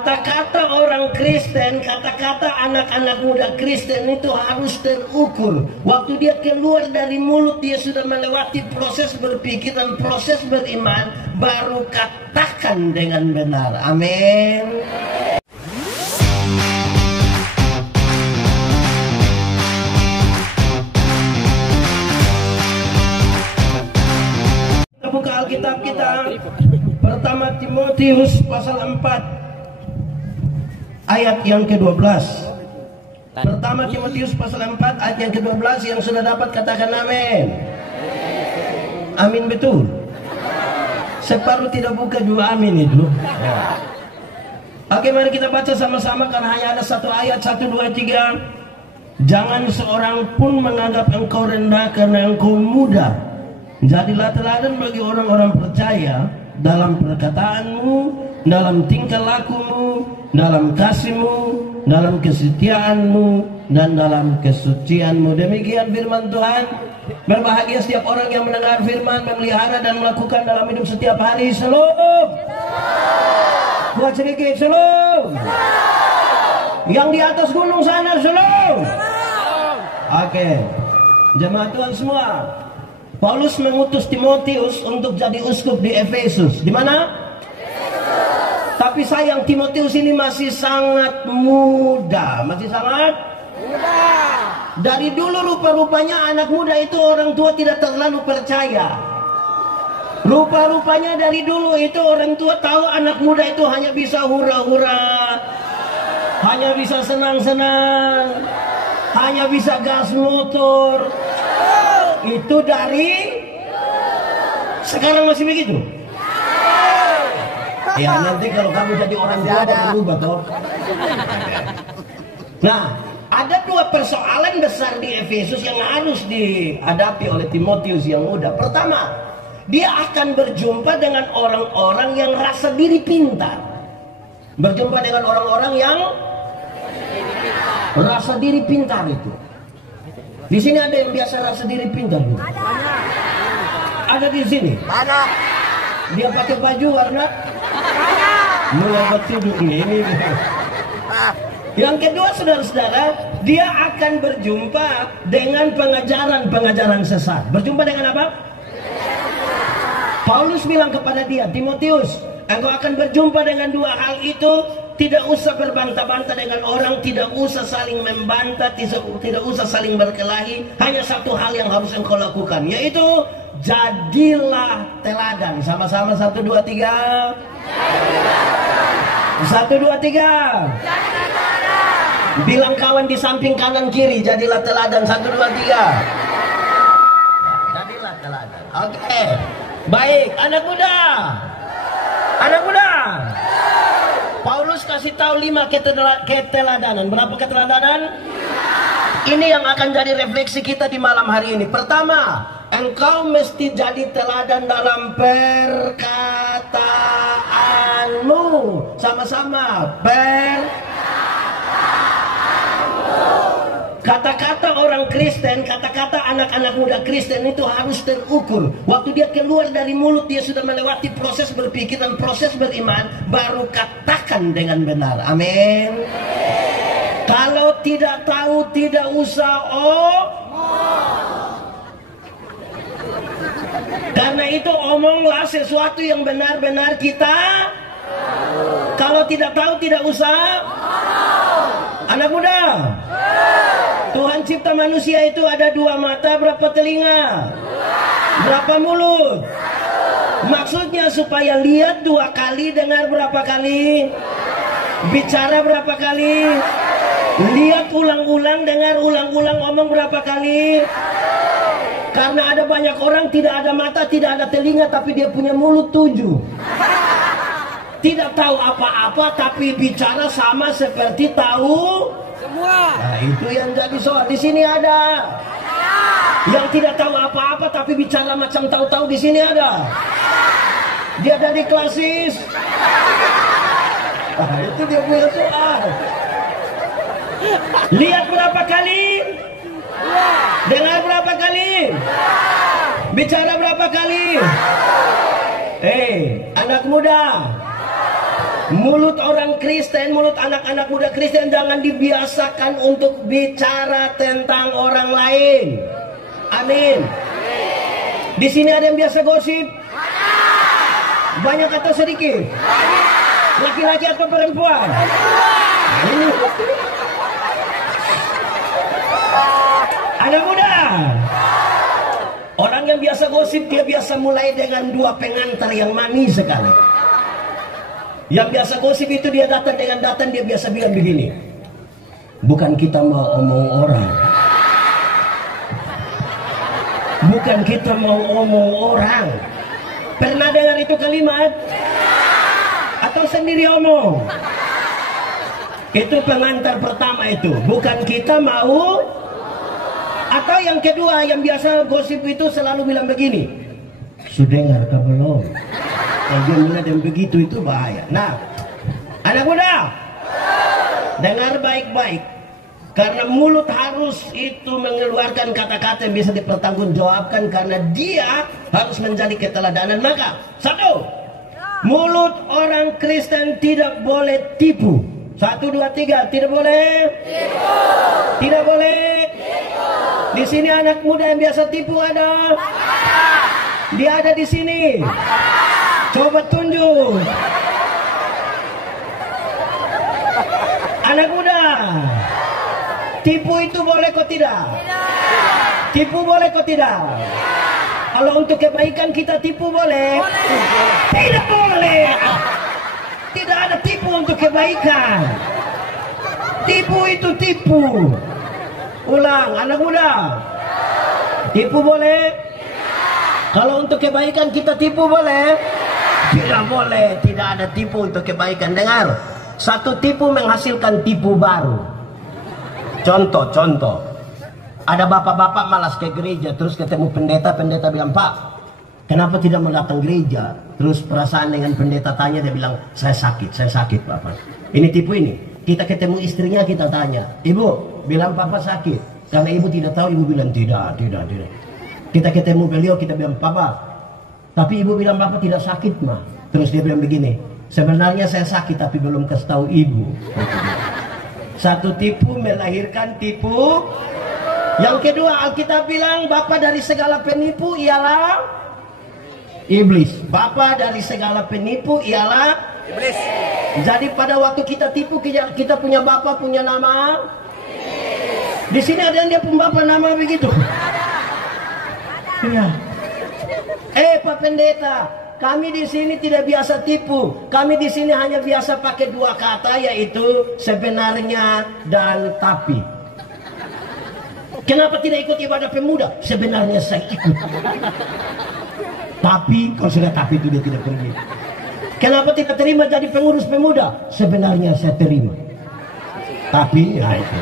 Kata-kata orang Kristen, kata-kata anak-anak muda Kristen itu harus terukur. Waktu dia keluar dari mulut, dia sudah melewati proses berpikir dan proses beriman, baru katakan dengan benar. Amin. Kita buka Alkitab kita, pertama Timotius pasal 4 ayat yang ke-12. Pertama Timotius pasal 4 ayat yang ke-12. Yang sudah dapat katakan amin. Amin betul. Separuh tidak buka juga amin itu. Oke, mari kita baca sama-sama karena hanya ada satu ayat, 1, 2, 3. Jangan seorang pun menganggap engkau rendah karena engkau muda. Jadilah teladan bagi orang-orang percaya dalam perkataanmu, dalam tingkah lakumu, dalam kasihmu, dalam kesetiaanmu, dan dalam kesucianmu. Demikian firman Tuhan. Berbahagia setiap orang yang mendengar firman, memelihara dan melakukan dalam hidup setiap hari. Shalom. Buat sedikit, shalom. Yang di atas gunung sana, shalom. Oke, jemaat Tuhan semua, Paulus mengutus Timotius untuk jadi uskup di Efesus. Di mana? Tapi sayang, Timotius ini masih sangat muda. Masih sangat muda. Dari dulu rupa-rupanya anak muda itu orang tua tidak terlalu percaya. Rupa-rupanya dari dulu itu orang tua tahu anak muda itu hanya bisa hura-hura, hanya bisa senang-senang, hanya bisa gas motor. Itu dari sekarang masih begitu. Ya nanti kalau kamu jadi orang tua berubah toh. Nah, ada dua persoalan besar di Efesus yang harus dihadapi oleh Timotius yang muda. Pertama, dia akan berjumpa dengan orang-orang yang rasa diri pintar. Berjumpa dengan orang-orang yang rasa diri pintar itu. Di sini ada yang biasa rasa diri pintar. Ada di sini. Mana? Dia pakai baju warna mulai tidur ini. Yang kedua, saudara-saudara, dia akan berjumpa dengan pengajaran-pengajaran sesat. Berjumpa dengan apa? Paulus bilang kepada dia, Timotius, engkau akan berjumpa dengan dua hal itu. Tidak usah berbantah-bantah dengan orang, tidak usah saling membantah, tidak usah saling berkelahi. Hanya satu hal yang harus engkau lakukan, yaitu jadilah teladan. Sama-sama 1, 2, 3. 1, 2, 3. Bilang kawan di samping kanan kiri, jadilah teladan. 1, 2, 3. Jadilah teladan. Oke. Baik, anak muda. Anak muda. Paulus kasih tahu 5 keteladanan. Berapa keteladanan? Ini yang akan jadi refleksi kita di malam hari ini. Pertama, engkau mesti jadi teladan dalam perkataanmu. Sama-sama. Kata-kata orang Kristen, kata-kata anak-anak muda Kristen itu harus terukur. Waktu dia keluar dari mulut, dia sudah melewati proses berpikir dan proses beriman, baru katakan dengan benar. Amin. Kalau tidak tahu, tidak usah karena itu omonglah sesuatu yang benar-benar kita. Kalau tidak tahu, tidak usah. Anak muda, Tuhan cipta manusia itu ada 2 mata, berapa telinga? Berapa mulut? Maksudnya supaya lihat 2 kali, dengar berapa kali? Bicara berapa kali? Lihat ulang-ulang, dengar ulang-ulang, omong berapa kali? Karena ada banyak orang tidak ada mata, tidak ada telinga, tapi dia punya mulut 7. Tidak tahu apa-apa, tapi bicara sama seperti tahu semua. Nah, itu yang jadi soal. Di sini ada yang tidak tahu apa-apa, tapi bicara macam tahu-tahu. Di sini ada. Dia dari klasis. Nah, itu dia punya soal. Lihat berapa kali? Dengar berapa kali? Bicara berapa kali? Anak muda, Mulut orang Kristen, mulut anak-anak muda Kristen jangan dibiasakan untuk bicara tentang orang lain. Amin. Di sini ada yang biasa gosip? Banyak atau sedikit? Laki-laki atau perempuan? Anak muda. Orang yang biasa gosip, dia biasa mulai dengan dua pengantar yang manis sekali. Yang biasa gosip itu dia datang dengan datang, dia biasa bilang begini, bukan kita mau omong orang, bukan kita mau omong orang. Pernah dengar itu kalimat? Atau sendiri omong? Itu pengantar pertama itu, bukan kita mau. Atau yang kedua, yang biasa gosip itu selalu bilang begini, sudah dengar kah belum? Kalau dia mulai dengan begitu itu bahaya. Nah, anak muda, dengar baik-baik, karena mulut harus itu mengeluarkan kata-kata yang bisa dipertanggungjawabkan, karena dia harus menjadi keteladanan. Maka satu, mulut orang Kristen tidak boleh tipu. 1, 2, 3, tidak boleh tipu. Tidak boleh tipu. Di sini anak muda yang biasa tipu ada? Dia ada di sini. Coba tunjuk. Anak muda, tipu itu boleh kok tidak? Tipu boleh kok tidak? Kalau untuk kebaikan kita tipu boleh? Tidak boleh. Tidak ada tipu untuk kebaikan. Tipu itu tipu. Ulang, anak muda. Tipu boleh? Kalau untuk kebaikan kita tipu boleh? Tidak boleh, tidak ada tipu untuk kebaikan. Dengar, satu tipu menghasilkan tipu baru. Contoh. Ada bapak-bapak malas ke gereja, terus ketemu pendeta bilang, Pak, kenapa tidak mau datang gereja? Terus perasaan dengan pendeta tanya, dia bilang, saya sakit Bapak. Ini tipu ini. Kita ketemu istrinya, kita tanya, Ibu, bilang Papa sakit. Karena ibu tidak tahu, ibu bilang tidak. Kita ketemu beliau, kita bilang, Papa, tapi ibu bilang Bapak tidak sakit, Ma. Terus dia bilang begini, sebenarnya saya sakit tapi belum kasih tahu ibu. Satu tipu melahirkan tipu. Yang kedua, Alkitab bilang Bapa dari segala penipu ialah iblis. Bapa dari segala penipu ialah iblis. Jadi pada waktu kita tipu, kita punya bapa, punya nama. Di sini ada yang dia punya bapa nama begitu. Iya. Pak Pendeta, kami di sini tidak biasa tipu. Kami di sini hanya biasa pakai dua kata, yaitu sebenarnya dan tapi. Kenapa tidak ikut ibadah pemuda? Sebenarnya saya ikut. Tapi, kalau sudah tapi itu dia tidak pergi. Kenapa tidak terima jadi pengurus pemuda? Sebenarnya saya terima. Tapi, ya itu.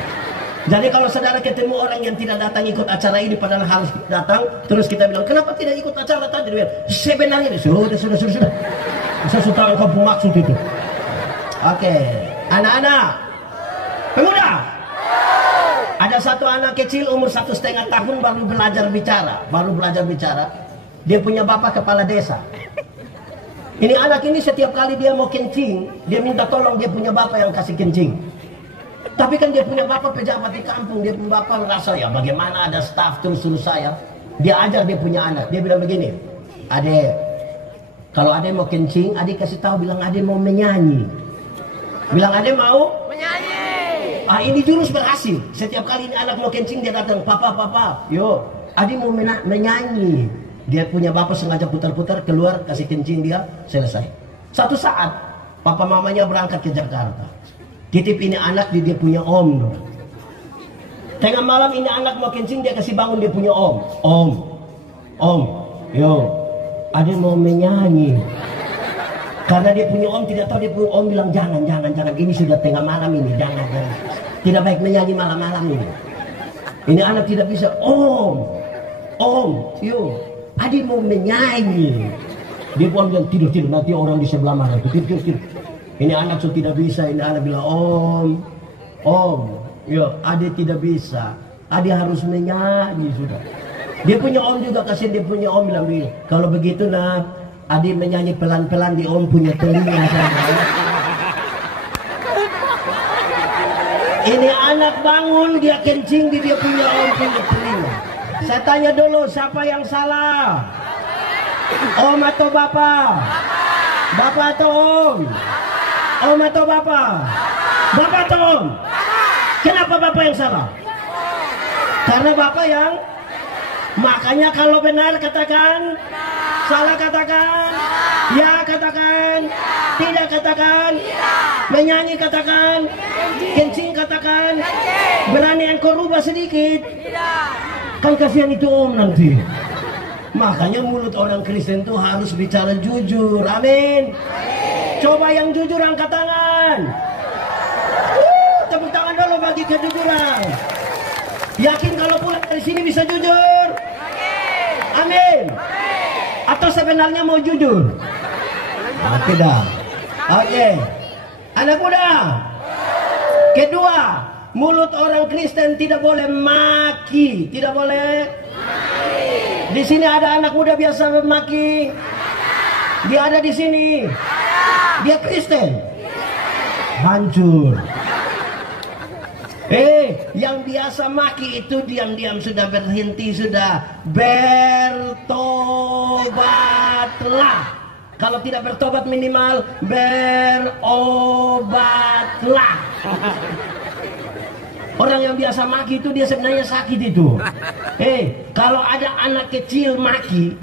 Jadi kalau saudara ketemu orang yang tidak datang ikut acara ini padahal harus datang, terus kita bilang, kenapa tidak ikut acara tadi? Dia bilang, sebenarnya sudah. Saya sudah tahu kamu maksud itu. Oke, anak-anak, pemuda. Ada satu anak kecil umur 1,5 tahun baru belajar bicara. Dia punya bapak kepala desa. Ini anak ini setiap kali dia mau kencing, dia minta tolong dia punya bapak yang kasih kencing. Tapi kan dia punya bapak pejabat di kampung, dia punya bapak merasa ya bagaimana ada staf terus suruh saya. Dia ajar dia punya anak, dia bilang begini, Adek, kalau Adek mau kencing, Adek kasih tahu bilang Adek mau menyanyi. Bilang Adek mau menyanyi. Ini jurus berhasil. Setiap kali ini anak mau kencing dia datang, papa, yo, Adek mau menyanyi. Dia punya bapak sengaja putar-putar keluar kasih kencing dia selesai. Satu saat papa mamanya berangkat ke Jakarta. Titip ini anak dia punya om. Tengah malam ini anak mau kencing dia kasih bangun dia punya om. Om, yo, Adek mau menyanyi. Karena dia punya om tidak tahu dia punya om bilang jangan. Ini sudah tengah malam ini jangan. Tidak baik menyanyi malam-malam ini. Ini anak tidak bisa. Om, yo, Adek mau menyanyi. Dia pun bilang tidur nanti orang di sebelah mana itu tidur. Ini anak sudah tidak bisa. Ini anak bilang om, yo, Adek tidak bisa. Adek harus menyanyi sudah. Dia punya om juga kasihan dia punya om bilang begini. Kalau begitu nak, Adek menyanyi pelan-pelan di om punya telinga. Ini anak bangun, dia kencing di dia punya telinga. Saya tanya dulu, siapa yang salah? Om atau bapak? Bapak atau om? Om atau bapak? Bapak atau om? Kenapa bapak yang salah? Karena bapak yang... Makanya kalau benar katakan, salah katakan, ya katakan, tidak katakan, menyanyi katakan, kencing katakan, berani engkau rubah sedikit, kan kasihan itu om nanti. Makanya mulut orang Kristen itu harus bicara jujur, amin. Coba yang jujur angkat tangan. Tepuk tangan dulu bagi kejujuran. Yakin kalau pulang dari sini bisa jujur? Amin. Atau sebenarnya mau jujur? Oke dah. Oke. Anak muda. Kedua, mulut orang Kristen tidak boleh maki, tidak boleh. Di sini ada anak muda biasa maki. Dia ada di sini. Dia Kristen. Hancur. Yang biasa maki itu diam-diam sudah berhenti, sudah bertobatlah. Kalau tidak bertobat minimal berobatlah. Orang yang biasa maki itu dia sebenarnya sakit itu. Kalau ada anak kecil maki,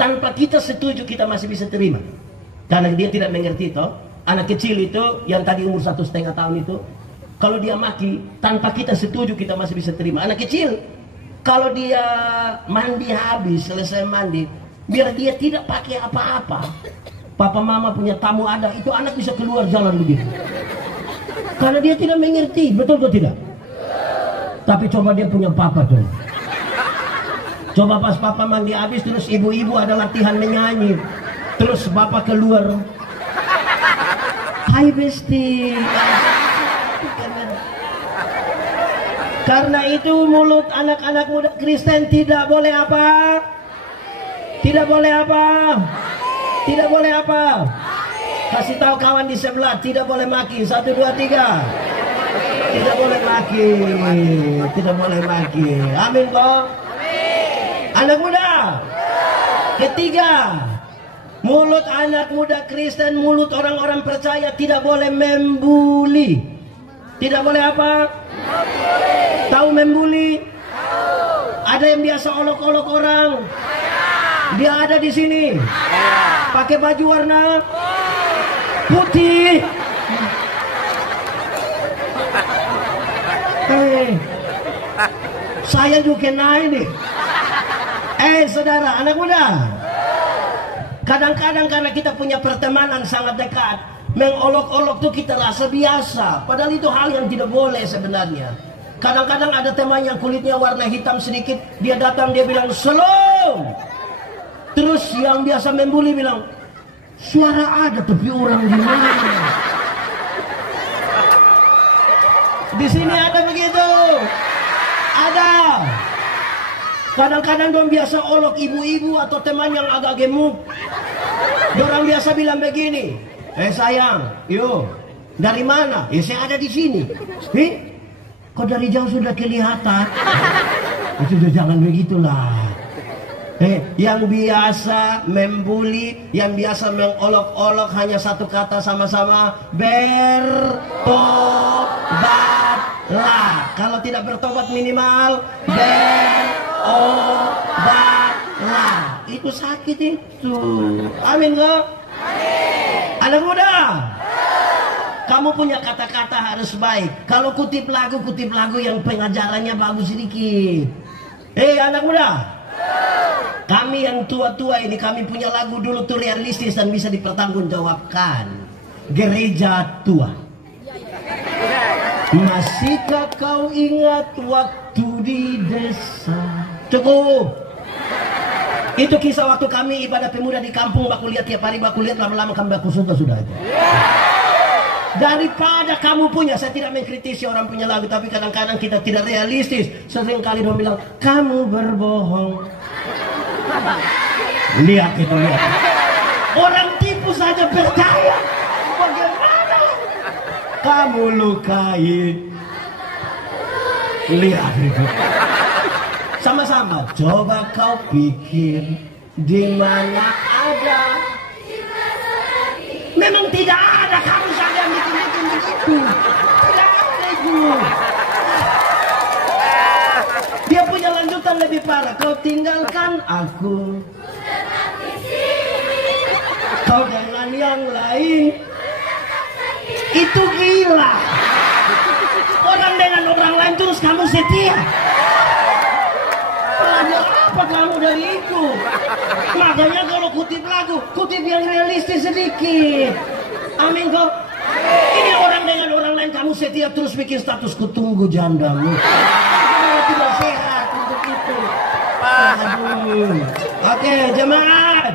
tanpa kita setuju kita masih bisa terima. Karena dia tidak mengerti toh. Anak kecil itu yang tadi umur 1,5 tahun itu, kalau dia maki, tanpa kita setuju kita masih bisa terima. Anak kecil, kalau dia mandi habis, selesai mandi, biar dia tidak pakai apa-apa. Papa mama punya tamu ada, itu anak bisa keluar jalan begitu. Karena dia tidak mengerti, betul atau tidak? Tapi coba dia punya papa tuh. Coba pas papa mandi habis, terus ibu-ibu ada latihan menyanyi. Terus bapak keluar. Hai Besti. Karena itu mulut anak-anak muda Kristen tidak boleh apa? Tidak boleh apa? Tidak boleh apa? Kasih tahu kawan di sebelah, tidak boleh maki. 1, 2, 3. Tidak boleh maki. Tidak boleh maki. Amin kok. Anak muda. Ketiga, mulut anak muda Kristen, mulut orang-orang percaya tidak boleh membuli. Tidak boleh apa? Tahu membuli? Ada yang biasa olok-olok orang. Dia ada di sini. Pakai baju warna putih. Saya juga kena ini. Saudara, anak muda. Kadang-kadang karena kita punya pertemanan sangat dekat, mengolok-olok tuh kita rasa biasa. Padahal itu hal yang tidak boleh sebenarnya. Kadang-kadang ada teman yang kulitnya warna hitam sedikit, dia datang dia bilang shalom. Terus yang biasa membuli bilang, suara ada tapi orang di mana? Di sini ada begitu. Ada. Kadang-kadang dong biasa olok ibu-ibu atau teman yang agak gemuk. Orang biasa bilang begini, sayang, yuk, dari mana? Saya ada di sini. Kok dari jauh sudah kelihatan? Itu jangan begitulah. Yang biasa membuli, yang biasa mengolok-olok hanya satu kata sama-sama, bertobatlah. Kalau tidak bertobat minimal berobatlah. Itu sakit itu. Amin kok? Anak muda, kamu punya kata-kata harus baik. Kalau kutip lagu yang pengajarannya bagus sedikit. Anak muda, kami yang tua-tua ini, kami punya lagu dulu tuh realistis dan bisa dipertanggungjawabkan. Gereja tua. Masihkah kau ingat waktu di desa? Cukup. Itu kisah waktu kami ibadah pemuda di kampung. Baku lihat tiap hari, baku lihat lama-lama kami baku sudah itu. Daripada kamu punya, saya tidak mengkritisi orang punya lagu, tapi kadang-kadang kita tidak realistis. Seringkali dia bilang, kamu berbohong. Lihat itu, lihat. Orang tipu saja percaya. Bagaimana? kamu lukai. Lihat itu. Sama-sama. Coba kau pikir di mana ada. Memang tidak ada, kamu saja yang bikin begitu. Tidak ada itu. Dia punya lanjutan lebih parah. Kau tinggalkan aku, kau dengan yang lain. Itu gila. Orang dengan orang lain terus kamu setia. Belajar apa kamu dari itu? Makanya kalau kutip lagu, kutip yang realistis sedikit. Amin kok. Ini orang dengan orang lain kamu setia terus bikin status kutunggu jandamu. Tidak sehat untuk itu. Aduh. Oke, jemaat.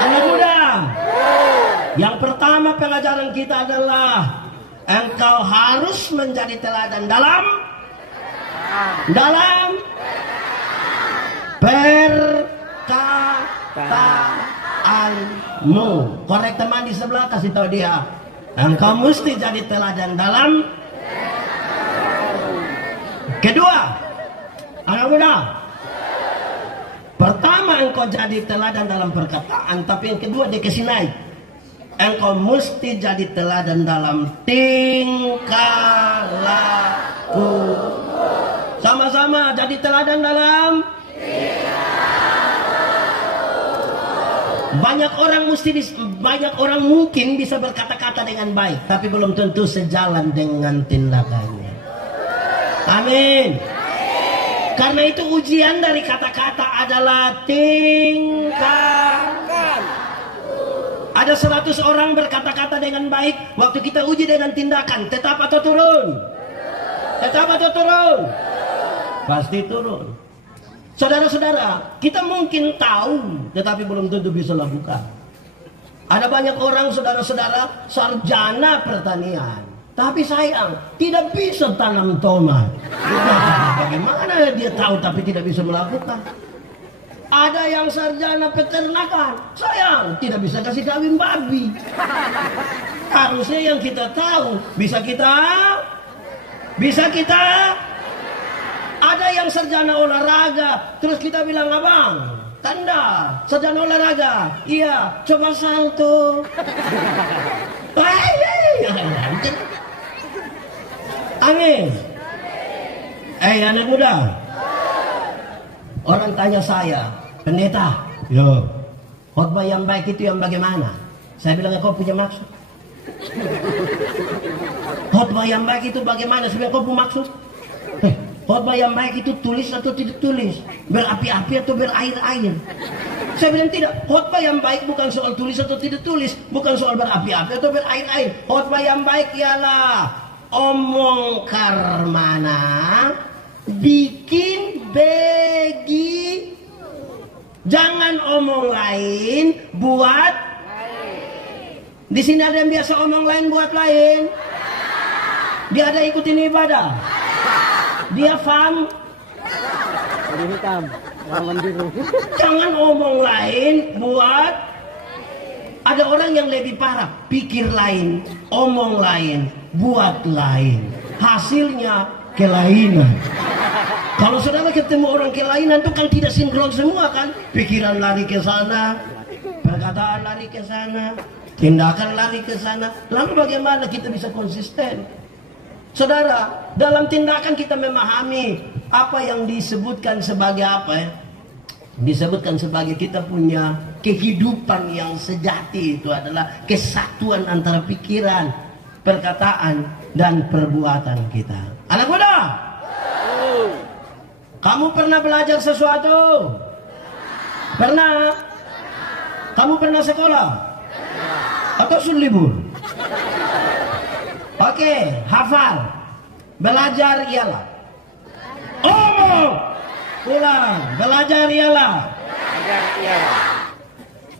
Anak muda. Yang pertama pelajaran kita adalah engkau harus menjadi teladan dalam perkataanmu. Korek teman di sebelah, kasih tahu dia, engkau mesti jadi teladan dalam. Kedua, anak muda, pertama engkau jadi teladan dalam perkataan, tapi yang kedua dikasih naik. Engkau mesti jadi teladan dalam tingkah laku. Sama-sama jadi teladan dalam banyak orang mungkin bisa berkata-kata dengan baik, tapi belum tentu sejalan dengan tindakannya. Amin. Karena itu ujian dari kata-kata adalah tingkah. Ada 100 orang berkata-kata dengan baik, waktu kita uji dengan tindakan, tetap atau turun? Tetap atau turun? Pasti turun. Saudara-saudara, kita mungkin tahu, tetapi belum tentu bisa lakukan. Ada banyak orang, saudara-saudara, sarjana pertanian, tapi sayang, tidak bisa tanam tomat. Bagaimana dia tahu tapi tidak bisa melakukan? Ada yang sarjana peternakan, sayang, tidak bisa kasih kawin babi. Harusnya yang kita tahu, bisa kita. Ada yang sarjana olahraga, terus kita bilang, abang, tanda, sarjana olahraga, iya, coba salto. Amin. Anak muda, orang tanya saya, pendeta, yo, khotbah yang baik itu yang bagaimana? Saya bilang, kau punya maksud. Khotbah yang baik itu bagaimana? Saya bilang, kau punya maksud. Khotbah yang baik itu tulis atau tidak tulis, berapi-api atau berair-air. Saya bilang tidak. Khotbah yang baik bukan soal tulis atau tidak tulis, bukan soal berapi-api atau berair-air. Khotbah yang baik ialah omong karmana, bikin begi. Jangan omong lain buat. Di sini ada yang biasa omong lain buat lain. Dia ada ikutin ibadah. Dia paham. Jangan omong lain buat. Ada orang yang lebih parah, pikir lain, omong lain, buat lain, hasilnya kelainan. Kalau saudara ketemu orang kelainan itu kan tidak sinkron semua kan? Pikiran lari ke sana, perkataan lari ke sana, tindakan lari ke sana. Lalu bagaimana kita bisa konsisten? Saudara, dalam tindakan kita memahami apa yang disebutkan sebagai apa ya? Disebutkan sebagai kita punya kehidupan yang sejati, itu adalah kesatuan antara pikiran, perkataan, dan perbuatan kita. Anak muda, kamu pernah belajar sesuatu? Pernah? Kamu pernah sekolah? Atau sudah libur? Oke, hafal. Belajar ialah omong. Ulang. Belajar ialah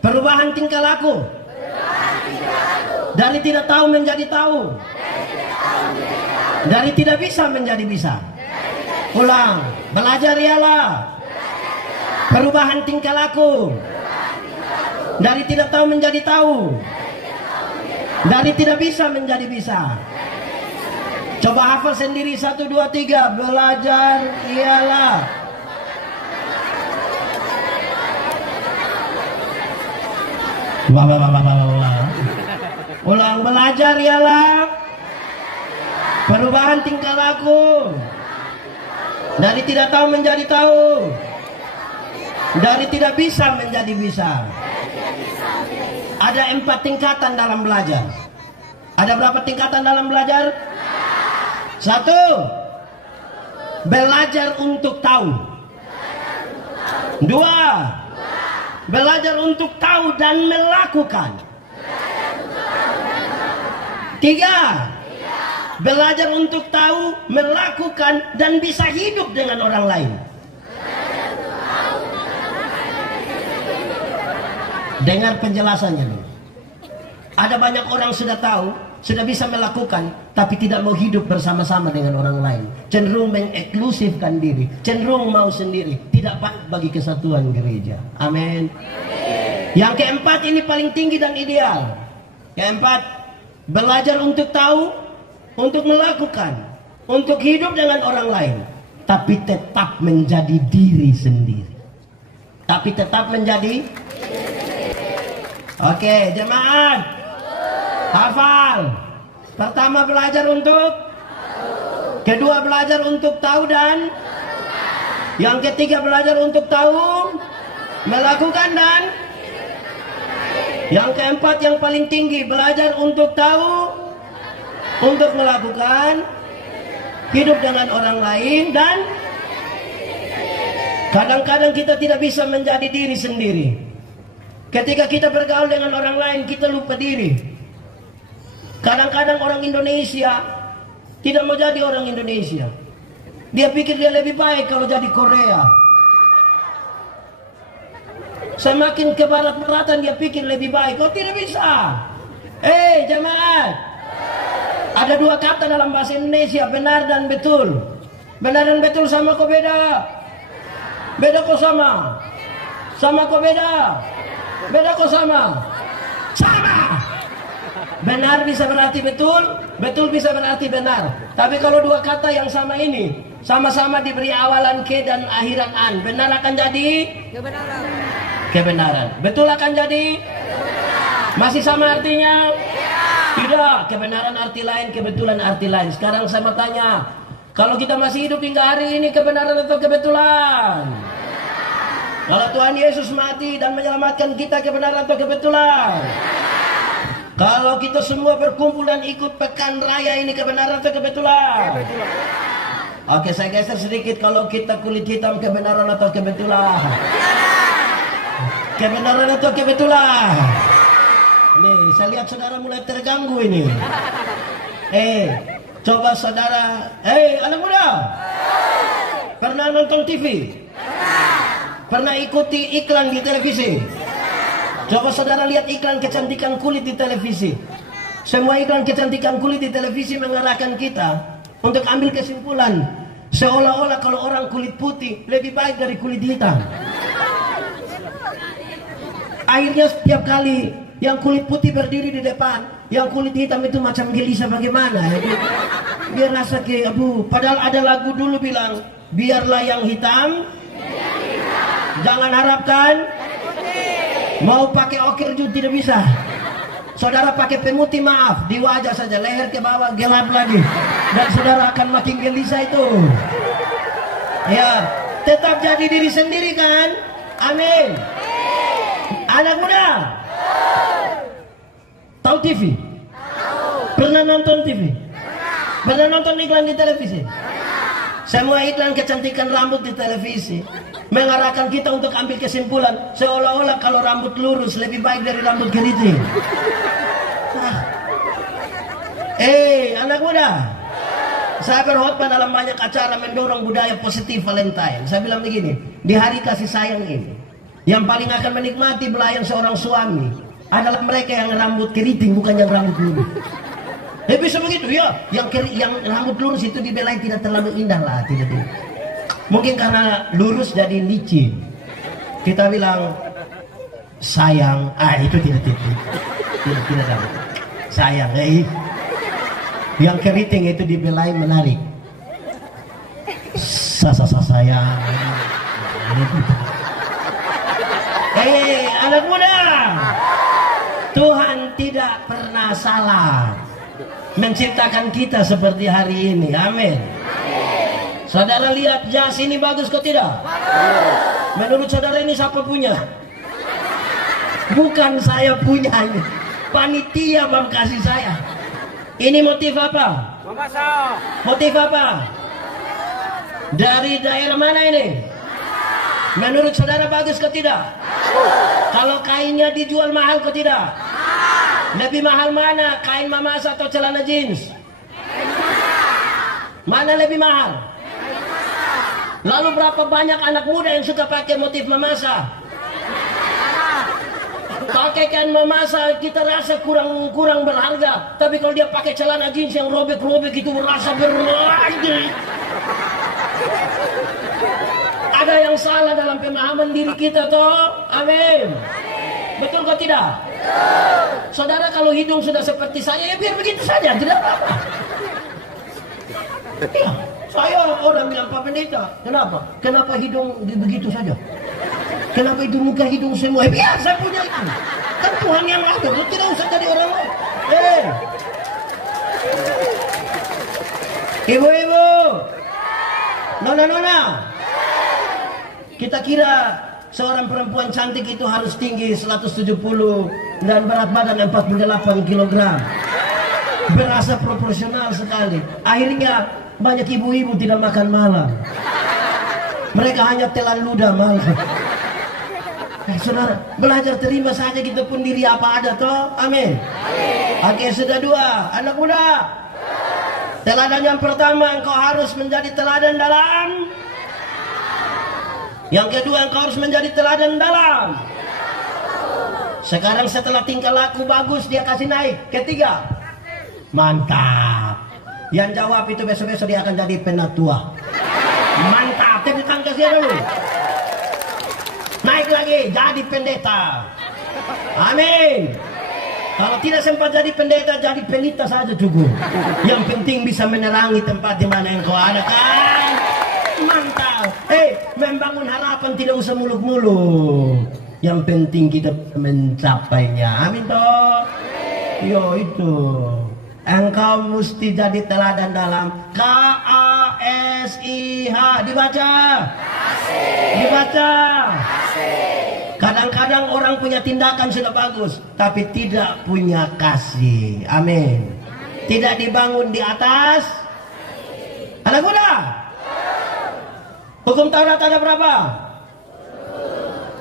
perubahan tingkah laku. Dari tidak tahu menjadi tahu. Dari tidak bisa menjadi bisa. Ulang. Belajar ialah perubahan tingkah laku. Dari tidak tahu menjadi tahu. Dari tidak bisa menjadi bisa. Coba hafal sendiri 1, 2, 3. Belajar ialah. Ulang, belajar ialah perubahan tingkah laku. Dari tidak tahu menjadi tahu. Dari tidak bisa menjadi bisa. Ada 4 tingkatan dalam belajar. Ada berapa tingkatan dalam belajar? 1. Belajar untuk tahu. 2. Belajar untuk tahu dan melakukan. 3. Belajar untuk tahu, melakukan, dan bisa hidup dengan orang lain. Dengar penjelasannya nih. Ada banyak orang sudah tahu, sudah bisa melakukan, tapi tidak mau hidup bersama-sama dengan orang lain. Cenderung mengeklusifkan diri, cenderung mau sendiri, tidak baik bagi kesatuan gereja. Amin. Yang keempat ini paling tinggi dan ideal. Keempat, belajar untuk tahu, untuk melakukan, untuk hidup dengan orang lain, tapi tetap menjadi diri sendiri. Tapi tetap menjadi. Oke, jemaat, hafal. Pertama belajar untuk, kedua belajar untuk tahu dan, yang ketiga belajar untuk tahu, melakukan dan, yang keempat yang paling tinggi belajar untuk tahu, untuk melakukan, hidup dengan orang lain, dan kadang-kadang kita tidak bisa menjadi diri sendiri. Ketika kita bergaul dengan orang lain, kita lupa diri. Kadang-kadang orang Indonesia tidak mau jadi orang Indonesia. Dia pikir dia lebih baik kalau jadi Korea. Semakin ke barat-baratan dia pikir lebih baik. Oh, tidak bisa. Jemaat. Ada 2 kata dalam bahasa Indonesia, benar dan betul. Benar dan betul sama kok beda? Beda kok sama? Sama kok beda? Beda kok sama? Sama. Benar bisa berarti betul, betul bisa berarti benar. Tapi kalau 2 kata yang sama ini sama-sama diberi awalan ke dan akhiran an, benar akan jadi kebenaran. Kebenaran. Betul akan jadi kebenaran. Masih sama artinya? Tidak. Kebenaran arti lain, kebetulan arti lain. Sekarang saya mau tanya, kalau kita masih hidup hingga hari ini, kebenaran atau kebetulan? Kalau Tuhan Yesus mati dan menyelamatkan kita, kebenaran atau kebetulan? Kalau kita semua berkumpul dan ikut pekan raya ini, kebenaran atau kebetulan? Oke, saya geser sedikit. Kalau kita kulit hitam, kebenaran atau kebetulan? Kebenaran atau kebetulan? Nih, saya lihat saudara mulai terganggu ini. Coba saudara, anak muda, pernah nonton TV? Pernah ikuti iklan di televisi? Coba saudara lihat iklan kecantikan kulit di televisi. Semua iklan kecantikan kulit di televisi mengarahkan kita untuk ambil kesimpulan seolah-olah kalau orang kulit putih lebih baik dari kulit hitam. Akhirnya setiap kali yang kulit putih berdiri di depan, yang kulit hitam itu macam gelisah bagaimana? Dia rasa kayak padahal ada lagu dulu bilang, biarlah yang hitam, jangan harapkan mau pakai okir juga tidak bisa. Saudara pakai pemutih maaf di wajah saja, leher ke bawah gelap lagi, dan saudara akan makin gelisah itu. Ya, tetap jadi diri sendiri kan? Amin. Anak muda, tahu TV? Pernah nonton TV? Pernah nonton iklan di televisi? Semua iklan kecantikan rambut di televisi mengarahkan kita untuk ambil kesimpulan seolah-olah kalau rambut lurus lebih baik dari rambut keriting. Anak muda, saya berkhotbah dalam banyak acara mendorong budaya positif Valentine. Saya bilang begini, di hari kasih sayang ini, yang paling akan menikmati belayan seorang suami adalah mereka yang rambut keriting, bukan yang rambut lurus. Bisa begitu ya? Yang rambut lurus itu dibelai tidak terlalu indah lah, tidak. Mungkin karena lurus jadi licin. Kita bilang sayang, itu tidak. Sayang, yang keriting itu dibelain menarik. Sayang. Anak muda, Tuhan tidak pernah salah menciptakan kita seperti hari ini. Amin. Saudara lihat jas ini bagus kok tidak? Menurut saudara ini siapa punya? Bukan saya punya ini. Panitia kasih saya. Ini motif apa? Motif apa? Dari daerah mana ini? Menurut saudara bagus kok tidak? Kalau kainnya dijual mahal kok tidak? Lebih mahal mana? Kain mamasa atau celana jeans? Mana lebih mahal? Lalu berapa banyak anak muda yang suka pakai motif mamasa? Pakai kain mamasa kita rasa kurang berharga. Tapi kalau dia pakai celana jeans yang robek-robek itu merasa berharga. Ada yang salah dalam pemahaman diri kita toh? Amin. Betul kok tidak? Saudara kalau hidung sudah seperti saya ya biar begitu saja, tidak apa-apa. Ya, saya orang bilang Pak Pendeta, kenapa? Kenapa hidung begitu saja? Kenapa itu muka hidung semua? Biasa punya itu. Kan Tuhan yang atur, tidak usah jadi orang lain. Ibu-ibu, nona-nona, kita kira seorang perempuan cantik itu harus tinggi 170 dan berat badan 48 kg. Berasa proporsional sekali. Akhirnya banyak ibu-ibu tidak makan malam. Mereka hanya telan ludah malam. Saudara, belajar terima saja kita pun diri apa ada toh. Amin. Oke, sudah dua. Anak muda, teladan yang pertama, engkau harus menjadi teladan dalam. Yang kedua, engkau harus menjadi teladan dalam. Sekarang setelah tingkah laku bagus, dia kasih naik. Ketiga, mantap. Yang jawab itu besok-besok dia akan jadi penatua. Mantap, tepuk tangan kasih dulu. Naik lagi, jadi pendeta. Amin. Kalau tidak sempat jadi pendeta, jadi pelita saja cukup. Yang penting bisa menerangi tempat di mana engkau ada kan. Mantap. Membangun harapan tidak usah muluk-muluk. Yang penting kita mencapainya. Amin toh. Yo itu. Engkau mesti jadi teladan dalam KASIH. Dibaca. Dibaca. Kadang-kadang orang punya tindakan sudah bagus, tapi tidak punya kasih. Amin. Tidak dibangun di atas. Anak muda, hukum Taurat ada berapa?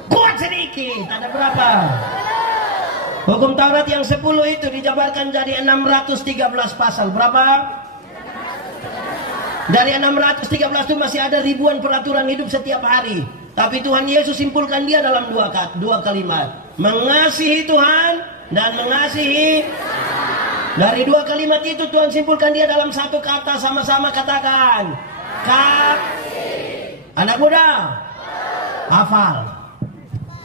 Kuat sedikit. Ada berapa? Hukum Taurat yang 10 itu dijabarkan jadi 613 pasal. Berapa? Dari 613 itu masih ada ribuan peraturan hidup setiap hari. Tapi Tuhan Yesus simpulkan dia dalam dua kalimat. Mengasihi Tuhan dan mengasihi. Dari dua kalimat itu Tuhan simpulkan dia dalam satu kata. Sama-sama katakan. Kasih. Anak muda, hafal.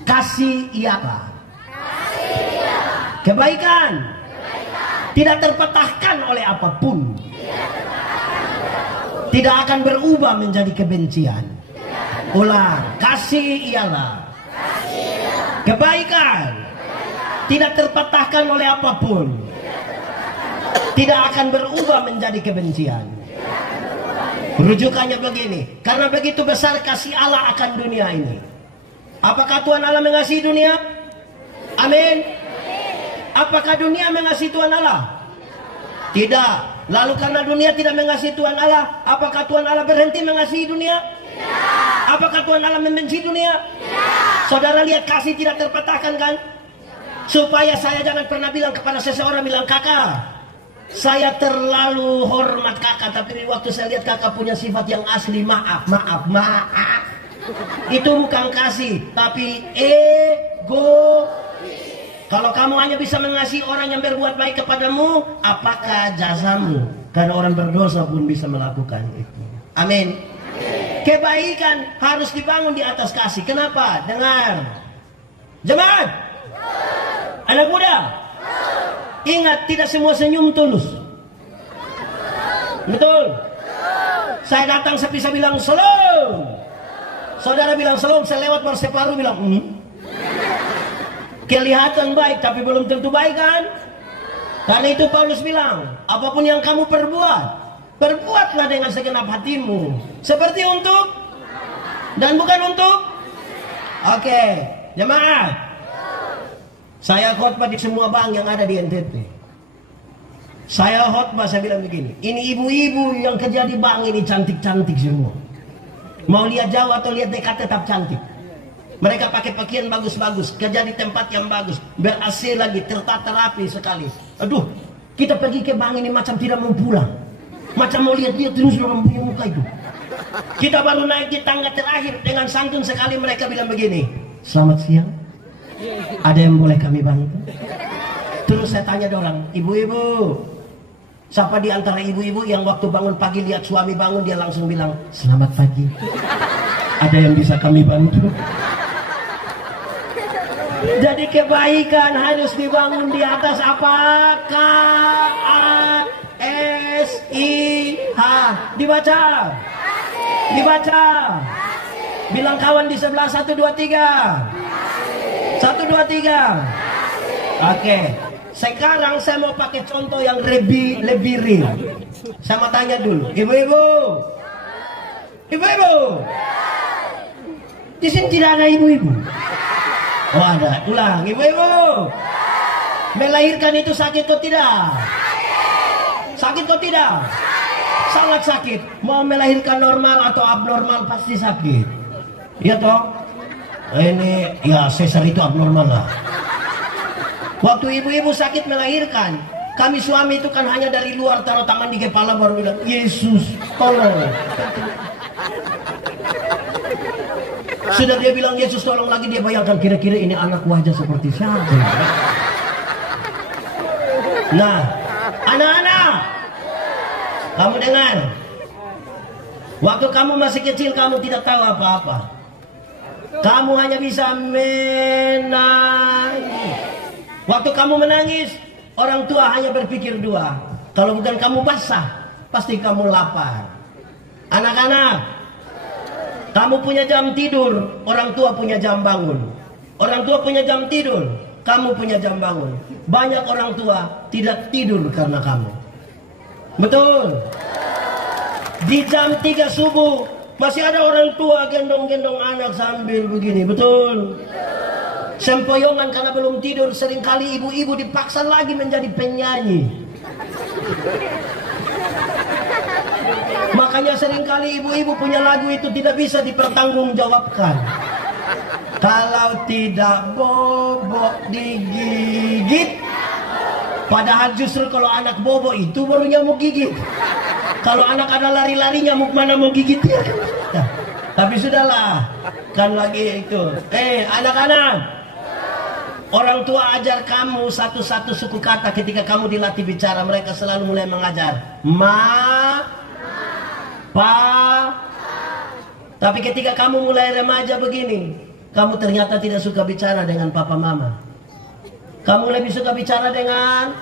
Kasih ialah kebaikan. Tidak terpatahkan oleh apapun. Tidak akan berubah menjadi kebencian. Ulang, kasih ialah kebaikan. Tidak terpatahkan oleh apapun. Tidak akan berubah menjadi kebencian. Rujukannya begini, karena begitu besar kasih Allah akan dunia ini. Apakah Tuhan Allah mengasihi dunia? Amin. Apakah dunia mengasihi Tuhan Allah? Tidak. Lalu karena dunia tidak mengasihi Tuhan Allah, apakah Tuhan Allah berhenti mengasihi dunia? Tidak. Apakah Tuhan Allah membenci dunia? Tidak. Saudara lihat kasih tidak terpatahkan kan? Supaya saya jangan pernah bilang kepada seseorang, bilang kakak, saya terlalu hormat kakak, tapi waktu saya lihat kakak punya sifat yang asli, maaf. Itu bukan kasih, tapi ego. Kalau kamu hanya bisa mengasihi orang yang berbuat baik kepadamu, apakah jasamu? Karena orang berdosa pun bisa melakukan itu. Amin. Kebaikan harus dibangun di atas kasih. Kenapa? Dengar. Jemaat. Anak muda. Ingat, tidak semua senyum tulus. Betul? Saya datang, saya bisa bilang salam. Saudara bilang salam, saya lewat baru separuh bilang kelihatan baik, tapi belum tentu baik kan? Karena itu Paulus bilang, apapun yang kamu perbuat, perbuatlah dengan segenap hatimu, seperti untuk dan bukan untuk. Oke, jemaah, saya khotbah di semua bank yang ada di NTT. Saya khotbah, saya bilang begini, ini ibu-ibu yang kerja di bank ini cantik-cantik semua. Mau lihat jauh atau lihat dekat tetap cantik. Mereka pakai pakaian bagus-bagus, kerja di tempat yang bagus, ber-AC lagi, tertata rapi sekali. Aduh, kita pergi ke bank ini macam tidak mau pulang, macam mau lihat-lihat terus orang punya muka itu. Kita baru naik di tangga terakhir, dengan santun sekali mereka bilang begini, selamat siang, ada yang boleh kami bantu? Terus saya tanya orang, ibu-ibu, siapa di antara ibu-ibu yang waktu bangun pagi lihat suami bangun dia langsung bilang selamat pagi, ada yang bisa kami bantu? Jadi kebaikan harus dibangun di atas apa? K-A-S-I-H. Dibaca. Dibaca. Bilang kawan di sebelah 1, 2, 3. 1, 2, 3. Oke. Sekarang saya mau pakai contoh yang lebih real. Saya mau tanya dulu, ibu-ibu. Ibu-ibu. Di sini tidak ada ibu-ibu. Oh ada, ulang, ibu-ibu. Melahirkan itu sakit atau tidak? Sakit atau tidak? Sangat sakit. Mau melahirkan normal atau abnormal pasti sakit. Iya toh? Ini ya sesar itu abnormal lah. Waktu ibu-ibu sakit melahirkan, kami suami itu kan hanya dari luar taruh tangan di kepala baru bilang, Yesus tolong. Sudah dia bilang Yesus tolong lagi, dia bayangkan kira-kira ini anak wajah seperti siapa. Nah, anak-anak, kamu dengar. Waktu kamu masih kecil kamu tidak tahu apa-apa. Kamu hanya bisa menangis. Waktu kamu menangis, orang tua hanya berpikir dua. Kalau bukan kamu basah, pasti kamu lapar. Anak-anak, kamu punya jam tidur, orang tua punya jam bangun. Orang tua punya jam tidur, kamu punya jam bangun. Banyak orang tua tidak tidur karena kamu. Betul? Di jam 3 subuh, masih ada orang tua gendong-gendong anak sambil begini. Betul? Sempoyongan karena belum tidur. Seringkali ibu-ibu dipaksa lagi menjadi penyanyi. Makanya seringkali ibu-ibu punya lagu itu tidak bisa dipertanggungjawabkan. Kalau tidak bobok digigit. Padahal justru kalau anak bobo itu baru nyamuk gigit. Kalau anak ada lari-lari, nyamuk mana mau gigit ya? Nah, tapi sudahlah, kan lagi itu. Anak-anak, orang tua ajar kamu satu-satu suku kata ketika kamu dilatih bicara. Mereka selalu mulai mengajar ma, pa. Tapi ketika kamu mulai remaja begini, kamu ternyata tidak suka bicara dengan papa mama. Kamu lebih suka bicara dengan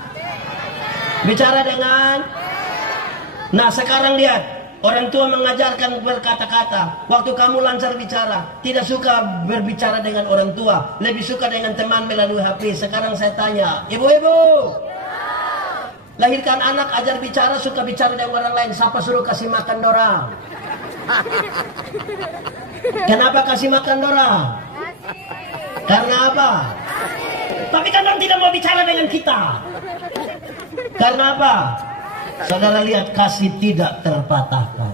Nah sekarang lihat, orang tua mengajarkan berkata-kata. Waktu kamu lancar bicara, tidak suka berbicara dengan orang tua, lebih suka dengan teman melalui HP. Sekarang saya tanya, ibu-ibu, lahirkan anak, ajar bicara, suka bicara dengan orang lain. Siapa suruh kasih makan dorang? Kenapa kasih makan dorang? Karena apa? Tapi kan orang tidak mau bicara dengan kita. Karena apa? Saudara lihat, kasih tidak terpatahkan.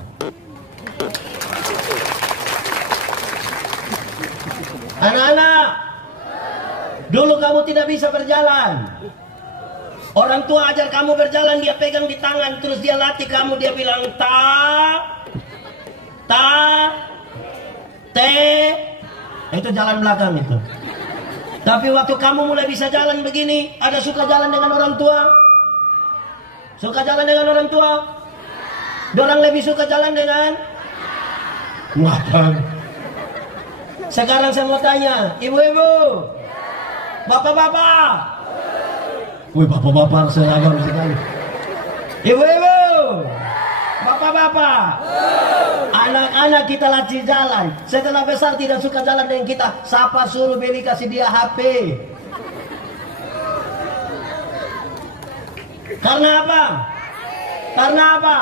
Anak-anak, dulu kamu tidak bisa berjalan. Orang tua ajar kamu berjalan, dia pegang di tangan, terus dia latih kamu, dia bilang te. Itu jalan belakang itu. Tapi waktu kamu mulai bisa jalan begini, ada suka jalan dengan orang tua? Suka jalan dengan orang tua? Dorang lebih suka jalan dengan? Ngapa? Sekarang saya mau tanya, ibu-ibu, bapak-bapak, Wih, bapak-bapak seragam sekali. Ibu-ibu, bapak-bapak, anak-anak kita latih jalan. Setelah besar tidak suka jalan dengan kita, siapa suruh beli kasih dia HP? Karena apa? Karena apa?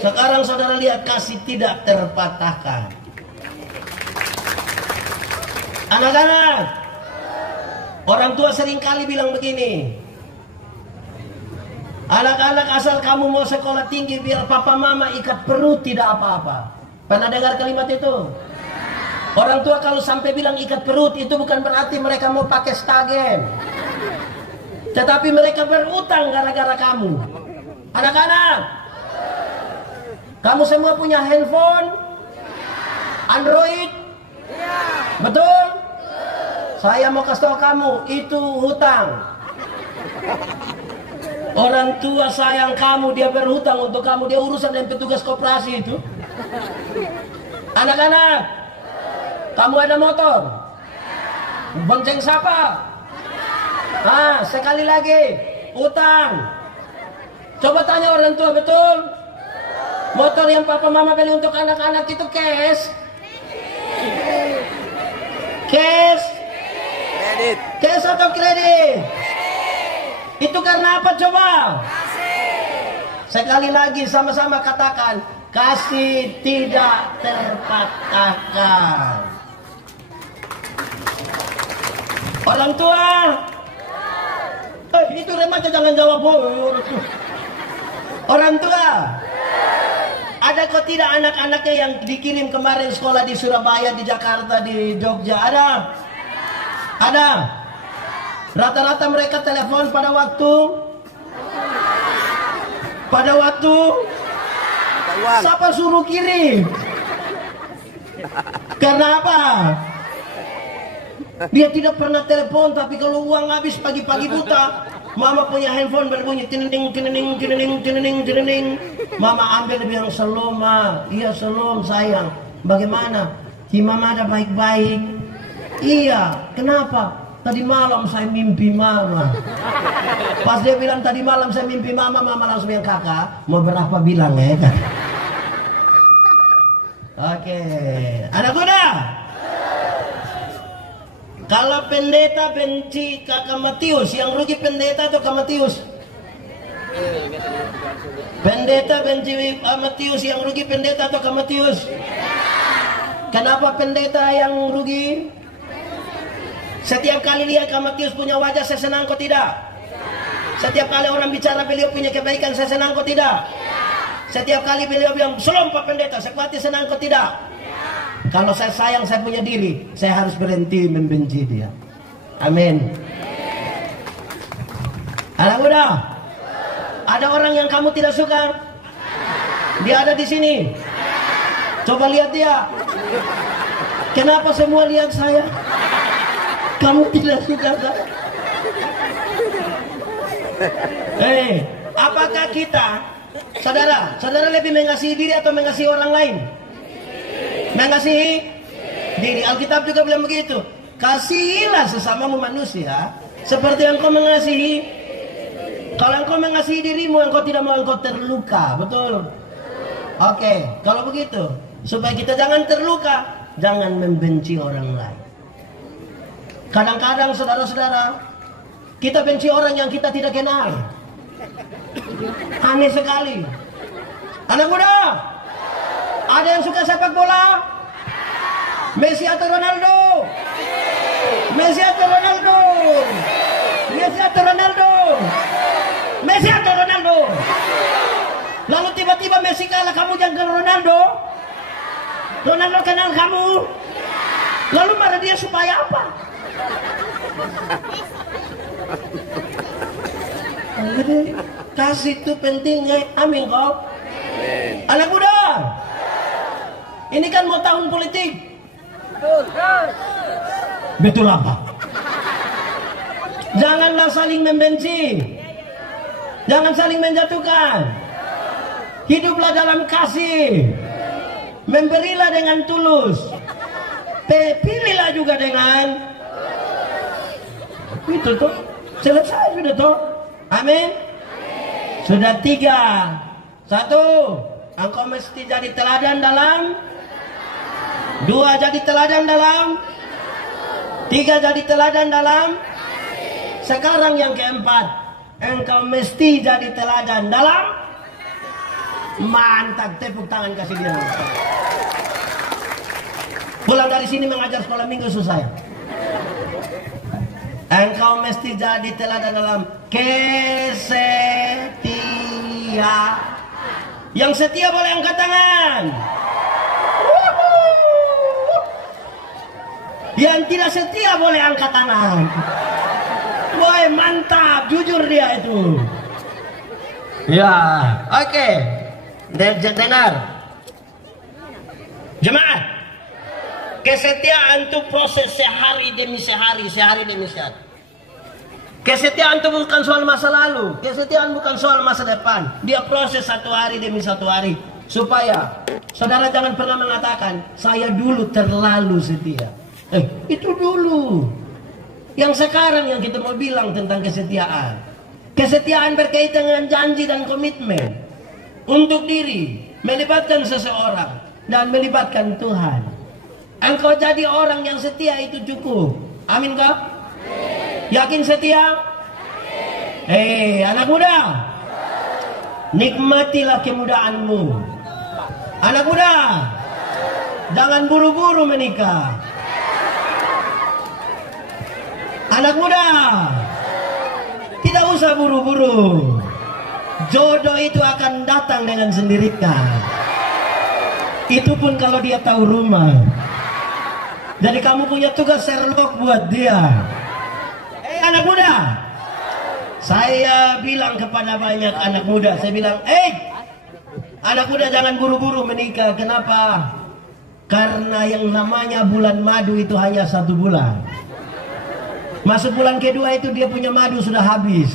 Sekarang saudara lihat, kasih tidak terpatahkan. Anak-anak, orang tua seringkali bilang begini, anak-anak asal kamu mau sekolah tinggi biar papa mama ikat perut tidak apa-apa. Pernah dengar kalimat itu? Orang tua kalau sampai bilang ikat perut itu bukan berarti mereka mau pakai stagen, tetapi mereka berutang gara-gara kamu. Anak-anak, kamu semua punya handphone Android? Betul? Saya mau kasih tahu kamu, itu hutang. Orang tua sayang kamu, dia berhutang untuk kamu, dia urusan dengan petugas koperasi itu. Anak-anak, kamu ada motor? Bonceng siapa? Ah, sekali lagi, hutang. Coba tanya orang tua, betul? Motor yang papa mama beli untuk anak-anak itu cash? Cash? Kredit. Cash atau kredit? Itu karena apa coba? Sekali lagi sama-sama katakan, kasih tidak terpatahkan. Orang tua, itu remaja jangan jawab. Orang tua, ada kok tidak anak-anaknya yang dikirim kemarin sekolah di Surabaya, di Jakarta, di Jogja? Ada? Ada? Rata-rata mereka telepon pada waktu siapa suruh kirim? Karena apa? Dia tidak pernah telepon, tapi kalau uang habis pagi-pagi buta, mama punya handphone berbunyi tinening tinening tinening tinening tinening. Mama ambil, bilang selom ma, iya selom sayang. Bagaimana? Si mama ada baik-baik. Iya, kenapa? Tadi malam saya mimpi mama. Pas dia bilang tadi malam saya mimpi mama, mama langsung bilang, kakak mau berapa bilang ya? Oke, anak muda. Kalau pendeta benci kakak Matius, yang rugi pendeta atau kakak Matius? Pendeta benci Matius, yang rugi pendeta atau kakak Matius? Kenapa pendeta yang rugi? Setiap kali lihat kakak Matius punya wajah, saya senang kok tidak? Setiap kali orang bicara beliau punya kebaikan, saya senang kok tidak? Setiap kali beliau bilang, "Shalom Pak Pendeta," saya kuatir senang kok tidak? Kalau saya sayang, saya punya diri, saya harus berhenti membenci dia. Amin. Anak muda, ada orang yang kamu tidak suka? Dia ada di sini. Coba lihat dia. Kenapa semua lihat saya? Kamu tidak suka kan? Apakah kita, saudara lebih mengasihi diri atau mengasihi orang lain? Mengasihi diri. Alkitab juga bilang begitu. Kasihilah sesamamu manusia seperti yang kau mengasihi. Kalau engkau mengasihi dirimu, engkau tidak mau engkau terluka. Betul? Oke, kalau begitu, supaya kita jangan terluka, jangan membenci orang lain. Kadang-kadang saudara-saudara, kita benci orang yang kita tidak kenal. Aneh sekali. Anak muda, ada yang suka sepak bola? Messi atau Ronaldo? Messi atau Ronaldo? Messi atau Ronaldo? Messi atau Ronaldo? Lalu tiba-tiba Messi kalah, kamu jangan Ronaldo? Ronaldo kenal kamu? Lalu marah dia supaya apa? Kasih itu penting ya. Amin kau. Anak muda, ini kan mau tahun politik. Betul apa? Janganlah saling membenci, jangan saling menjatuhkan. Hiduplah dalam kasih, memberilah dengan tulus, pilihlah juga dengan itu tuh. Selesai sudah toh. Amin. Sudah 3. 1, engkau mesti jadi teladan dalam. 2, jadi teladan dalam. 3, jadi teladan dalam. Sekarang yang keempat, engkau mesti jadi teladan dalam. Mantap, tepuk tangan kasih dia. Pulang dari sini mengajar sekolah minggu susah ya. Engkau mesti jadi teladan dalam kesetia. Yang setia boleh angkat tangan. Yang tidak setia boleh angkat tangan. Boy, mantap, jujur dia itu. Ya, oke. Dengar. Jemaah, kesetiaan itu proses sehari demi sehari, sehari demi sehari. Kesetiaan itu bukan soal masa lalu, kesetiaan bukan soal masa depan. Dia proses satu hari demi satu hari. Supaya saudara jangan pernah mengatakan, saya dulu terlalu setia. Itu dulu. Yang sekarang yang kita mau bilang tentang kesetiaan. Kesetiaan berkaitan dengan janji dan komitmen. Untuk diri, melibatkan seseorang, dan melibatkan Tuhan. Engkau jadi orang yang setia itu cukup. Amin kah? Yakin setia? Anak muda, nikmatilah kemudaanmu. Anak muda, jangan buru-buru menikah. Anak muda, tidak usah buru-buru. Jodoh itu akan datang dengan sendirinya. Itu pun kalau dia tahu rumah. Jadi kamu punya tugas Sherlock buat dia. Anak muda, saya bilang kepada banyak anak muda, saya bilang, anak muda jangan buru-buru menikah. Kenapa? Karena yang namanya bulan madu itu hanya 1 bulan. Masuk bulan kedua itu dia punya madu sudah habis.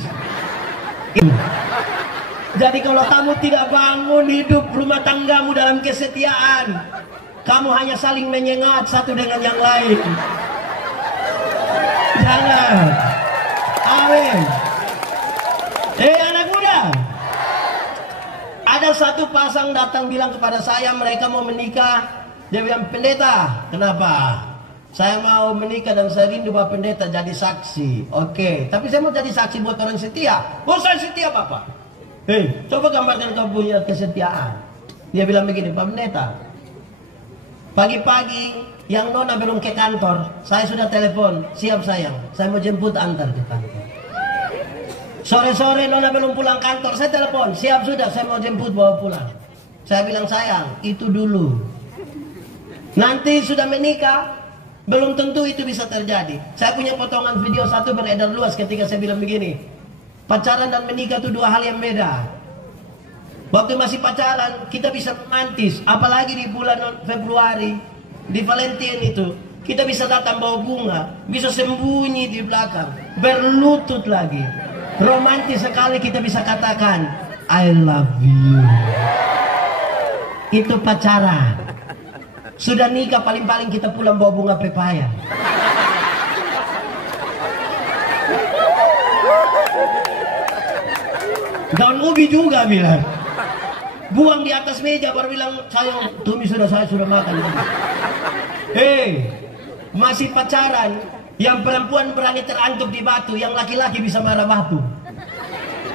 Jadi kalau kamu tidak bangun hidup rumah tanggamu dalam kesetiaan, kamu hanya saling menyengat satu dengan yang lain. Jangan. Amin. Anak muda, ada satu pasang datang bilang kepada saya, mereka mau menikah. Dia bilang, pendeta, kenapa? Saya mau menikah dan saya rindu Bapak Pendeta jadi saksi. Oke, tapi saya mau jadi saksi buat orang setia. Oh, saya setia Bapak. Coba gambarkan kau punya kesetiaan. Dia bilang begini, Pak Pendeta, pagi-pagi yang nona belum ke kantor, saya sudah telepon, siap sayang, saya mau jemput antar ke kantor. Sore-sore nona belum pulang kantor, saya telepon, siap sudah, saya mau jemput bawa pulang. Saya bilang, sayang, itu dulu. Nanti sudah menikah, belum tentu itu bisa terjadi. Saya punya potongan video satu beredar luas ketika saya bilang begini, pacaran dan menikah itu 2 hal yang beda. Waktu masih pacaran kita bisa romantis, apalagi di bulan Februari, di Valentine itu kita bisa datang bawa bunga, bisa sembunyi di belakang, berlutut lagi, romantis sekali, kita bisa katakan I love you. Itu pacaran. Sudah nikah paling-paling kita pulang bawa bunga pepaya. Daun ubi juga bilang. Buang di atas meja baru bilang, sayang, Tumi saya sudah makan. Masih pacaran, yang perempuan berani terantuk di batu, yang laki-laki bisa marah batu.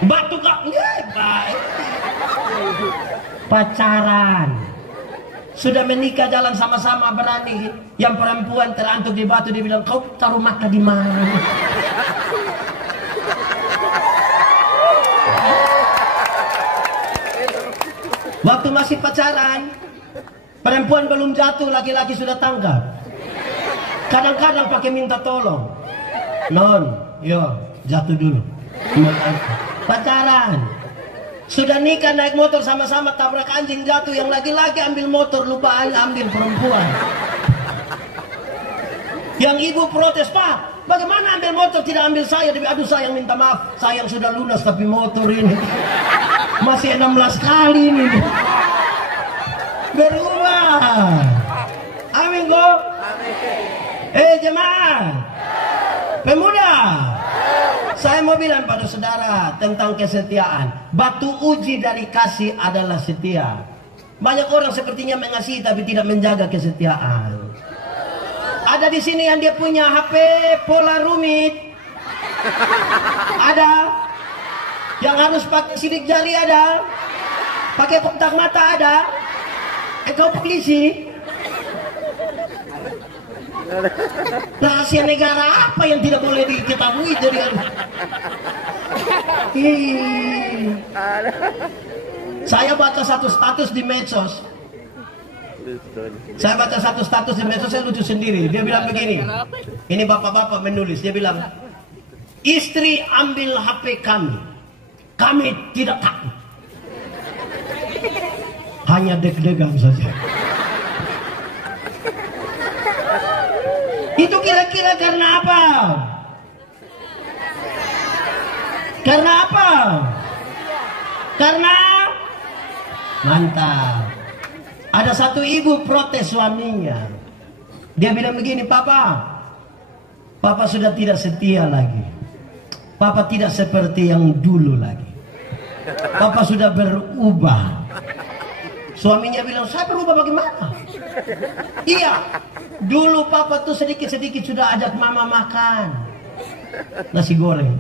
Batu kak? Baik. Pacaran. Sudah menikah jalan sama-sama berani, yang perempuan terantuk di batu, dia bilang, kau taruh mata di mana? Waktu masih pacaran, perempuan belum jatuh, laki-laki sudah tangkap. Kadang-kadang pakai minta tolong. Non, yo, jatuh dulu. Pacaran. Sudah nikah naik motor sama-sama, tabrak anjing jatuh, yang laki-laki ambil motor, lupa ambil perempuan. Yang ibu protes, Pak, bagaimana ambil motor tidak ambil saya? Aduh sayang, minta maaf, sayang sudah lunas tapi motor ini masih 16 kali ini. Berubah. Amin kok. Jemaah, pemuda, Saya mau bilang pada saudara tentang kesetiaan. Batu uji dari kasih adalah setia. Banyak orang sepertinya mengasihi tapi tidak menjaga kesetiaan. Ada di sini yang dia punya HP pola rumit. Ada yang harus pakai sidik jari, ada pakai kontak mata, ada. Kau polisi. Rahasia negara apa yang tidak boleh diketahui dari Saya baca satu status di medsos. Saya lucu sendiri. Dia bilang begini. Ini bapak-bapak menulis. Dia bilang, istri ambil HP kami. Kami tidak takut. Hanya deg-degan saja. Itu kira-kira karena apa? Karena apa? Karena mantap. Ada satu ibu protes suaminya. Dia bilang begini, Papa sudah tidak setia lagi. Papa tidak seperti yang dulu lagi. Papa sudah berubah. Suaminya bilang, saya berubah bagaimana? Iya, dulu Papa tuh sedikit-sedikit sudah ajak Mama makan nasi goreng.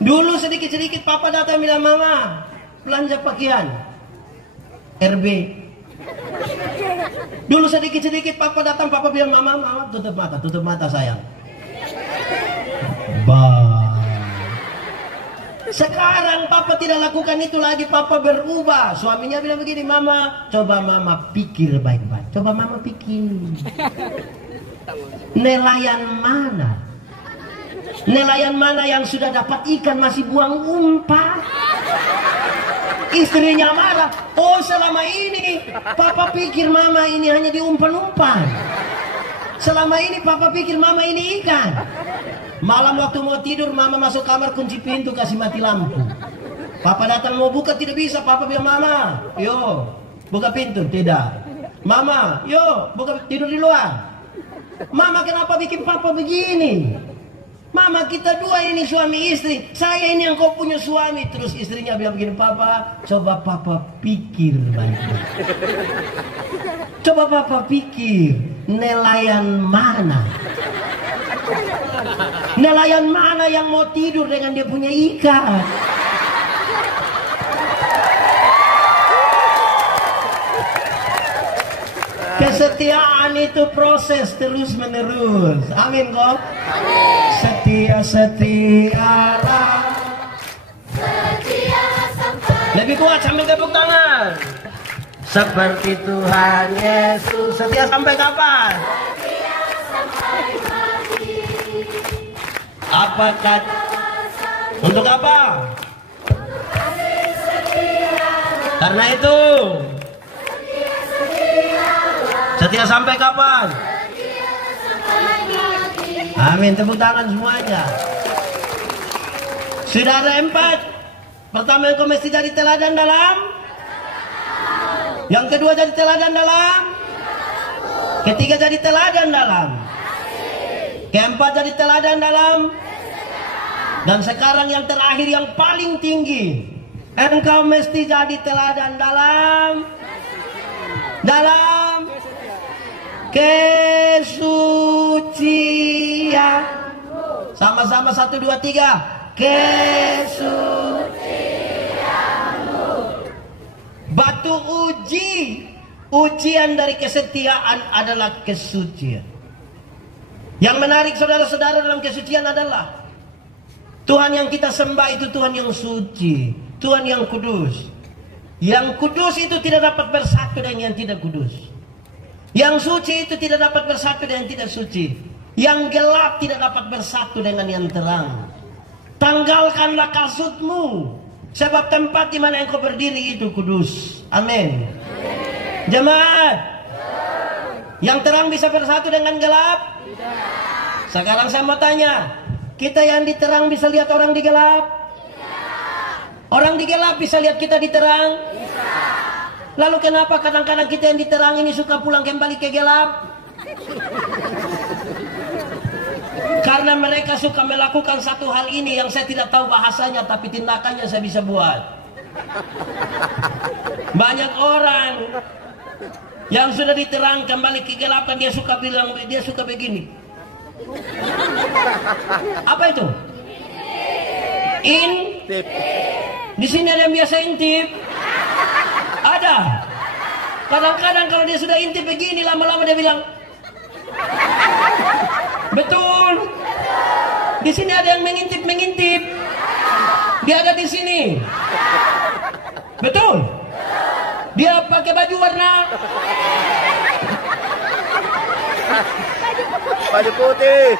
Dulu sedikit-sedikit Papa datang bilang, Mama belanja pakaian RB. Dulu sedikit-sedikit Papa datang, Papa bilang, Mama tutup mata sayang. Sekarang Papa tidak lakukan itu lagi, Papa berubah. Suaminya bilang begini, Mama, coba Mama pikir baik-baik. Coba Mama pikir. Nelayan mana? Nelayan mana yang sudah dapat ikan masih buang umpan? Istrinya marah. Oh, selama ini Papa pikir Mama ini hanya diumpan-umpan. Selama ini Papa pikir Mama ini ikan. Malam waktu mau tidur, Mama masuk kamar, kunci pintu, kasih mati lampu. Papa datang mau buka, tidak bisa. Papa bilang, Mama, yo buka pintu. Tidak. Mama, yo buka, tidur di luar. Mama, kenapa bikin Papa begini? Mama, kita dua ini suami istri. Saya ini yang kau punya suami. Terus istrinya bilang begini, Papa, coba Papa pikir baik-baik. Coba Papa pikir, nelayan mana? Nelayan mana yang mau tidur dengan dia punya ikan? Kesetiaan itu proses terus menerus. Amin kok. Setia sampai. Lebih kuat sambil tepuk tangan. Seperti Tuhan Yesus. Setia sampai kapan? Apakah untuk apa? Karena itu setia sampai kapan? Amin, tepuk tangan semuanya. Sudah ada 4. Pertama, engkau mesti jadi teladan dalam. Yang kedua, jadi teladan dalam. Ketiga, jadi teladan dalam. Keempat, jadi teladan dalam. Dan sekarang yang terakhir, yang paling tinggi, engkau mesti jadi teladan dalam kesucian. Sama-sama 1, 2, 3. Kesucianmu. Batu ujian dari kesetiaan adalah kesucian. Yang menarik saudara-saudara dalam kesucian adalah Tuhan yang kita sembah itu Tuhan yang suci, Tuhan yang kudus. Yang kudus itu tidak dapat bersatu dengan yang tidak kudus. Yang suci itu tidak dapat bersatu dengan yang tidak suci. Yang gelap tidak dapat bersatu dengan yang terang. Tanggalkanlah kasutmu, sebab tempat di mana engkau berdiri itu kudus. Amin. Jemaat, yang terang bisa bersatu dengan gelap? Sekarang saya mau tanya, kita yang di terang bisa lihat orang di gelap? Orang di gelap bisa lihat kita di terang? Lalu kenapa kadang-kadang kita yang di terang ini suka pulang kembali ke gelap? Karena mereka suka melakukan satu hal ini yang saya tidak tahu bahasanya, tapi tindakannya saya bisa buat. Banyak orang yang sudah diterangkan balik kegelapan, dia suka bilang, dia suka begini. Apa itu? Intip. Di sini ada yang biasa intip. Ada. Kadang-kadang kalau dia sudah intip begini, lama-lama dia bilang, betul. Di sini ada yang mengintip. Dia ada di sini. Betul. Dia pakai baju warna baju putih.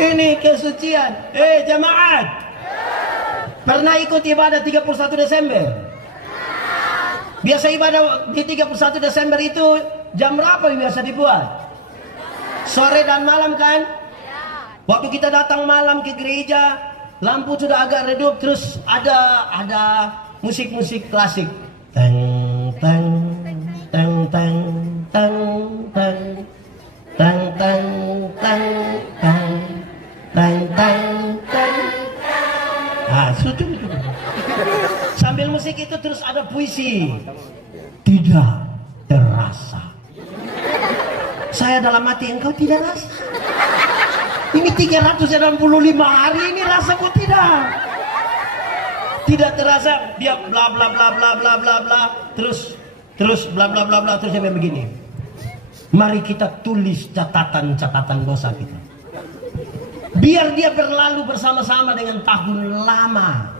Ini kesucian. Jemaat, pernah ikut ibadah 31 Desember? Biasa ibadah di 31 Desember itu jam berapa biasa dibuat? Sore dan malam kan? Waktu kita datang malam ke gereja, lampu sudah agak redup, terus ada musik-musik klasik. Teng teng teng teng teng teng teng teng teng teng teng teng teng. Ah, sudah. Sambil musik itu terus ada puisi. Tidak terasa. Saya dalam hati, engkau tidak rasa. Ini 365 hari ini rasaku tidak. Tidak terasa. Dia bla bla bla bla bla bla bla. Terus bla bla bla bla, terus sampai begini. Mari kita tulis catatan dosa kita. Biar dia berlalu bersama-sama dengan tahun lama.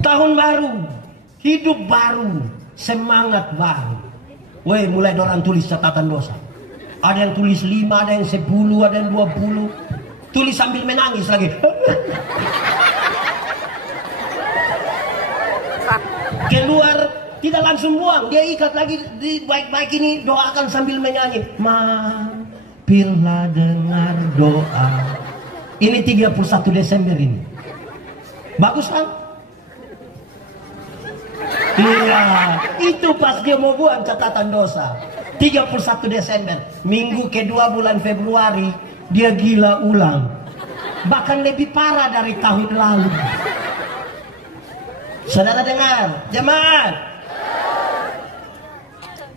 Tahun baru, hidup baru, semangat baru. Weh, mulai dorang tulis catatan dosa. Ada yang tulis 5, ada yang 10, ada yang 20. Tulis sambil menangis lagi. Keluar, tidak langsung buang. Dia ikat lagi di baik-baik ini, doakan sambil menyanyi. Mampirlah dengar doa. Ini 31 Desember ini. Bagus kan? Iya, itu pas dia mau buang catatan dosa. 31 Desember, minggu kedua bulan Februari, dia gila ulang. Bahkan lebih parah dari tahun lalu. Saudara dengar, jemaat.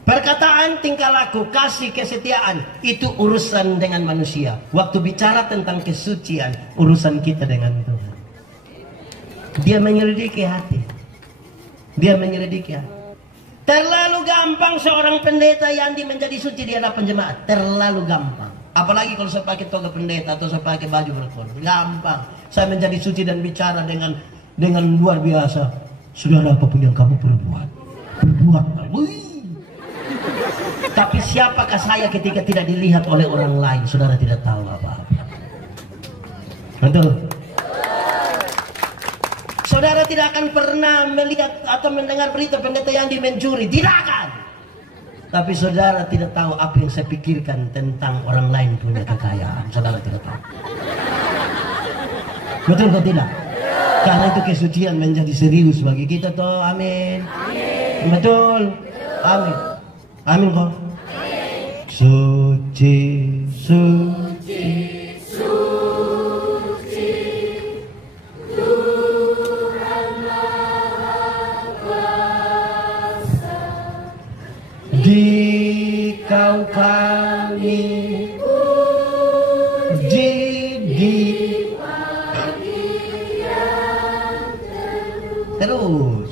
Perkataan, tingkah laku, kasih, kesetiaan, itu urusan dengan manusia. Waktu bicara tentang kesucian, urusan kita dengan Tuhan. Dia menyelidiki hati. Dia menyelidiki hati. Terlalu gampang seorang pendeta yang menjadi suci di hadapan jemaat. Terlalu gampang. Apalagi kalau saya pakai toga pendeta atau saya pakai baju berkorban. Gampang. Saya menjadi suci dan bicara dengan luar biasa. Saudara, apapun yang kamu perbuat. Tapi siapakah saya ketika tidak dilihat oleh orang lain? Saudara tidak tahu apa-apa. Betul? Saudara tidak akan pernah melihat atau mendengar berita pendeta yang mencuri. Tidak akan. Tapi saudara tidak tahu apa yang saya pikirkan tentang orang lain punya kekayaan. Saudara tidak tahu. Betul atau tidak? Karena itu kesucian menjadi serius bagi kita toh. Amin. Betul. Amin. Amin kok. Suci, suci, suci, Tuhan Maha Kuasa. Di Kau kami puji, di pagi yang terus.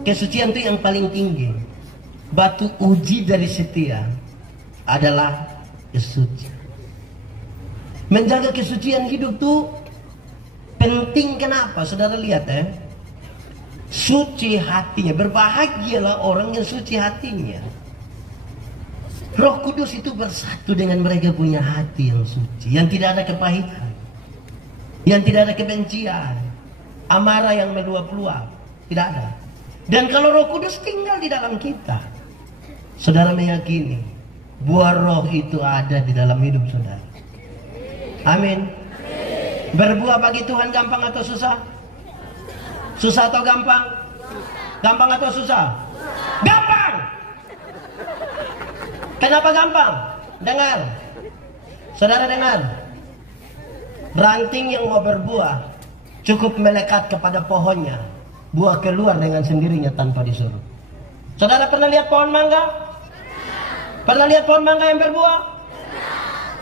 Kesucian itu yang paling tinggi. Batu uji dari setia adalah kesucian. Menjaga kesucian hidup tuh penting. Kenapa? Saudara lihat suci hatinya. Berbahagialah orang yang suci hatinya. Roh Kudus itu bersatu dengan mereka punya hati yang suci, yang tidak ada kepahitan, yang tidak ada kebencian, amarah yang meluap-luap. Tidak ada. Dan kalau Roh Kudus tinggal di dalam kita, saudara meyakini buah roh itu ada di dalam hidup saudara. Amin. Berbuah bagi Tuhan gampang atau susah? Susah atau gampang? Gampang atau susah? Gampang. Kenapa gampang? Dengar. Saudara dengar. Ranting yang mau berbuah cukup melekat kepada pohonnya, buah keluar dengan sendirinya tanpa disuruh. Saudara pernah lihat pohon mangga? Pernah lihat pohon mangga yang berbuah?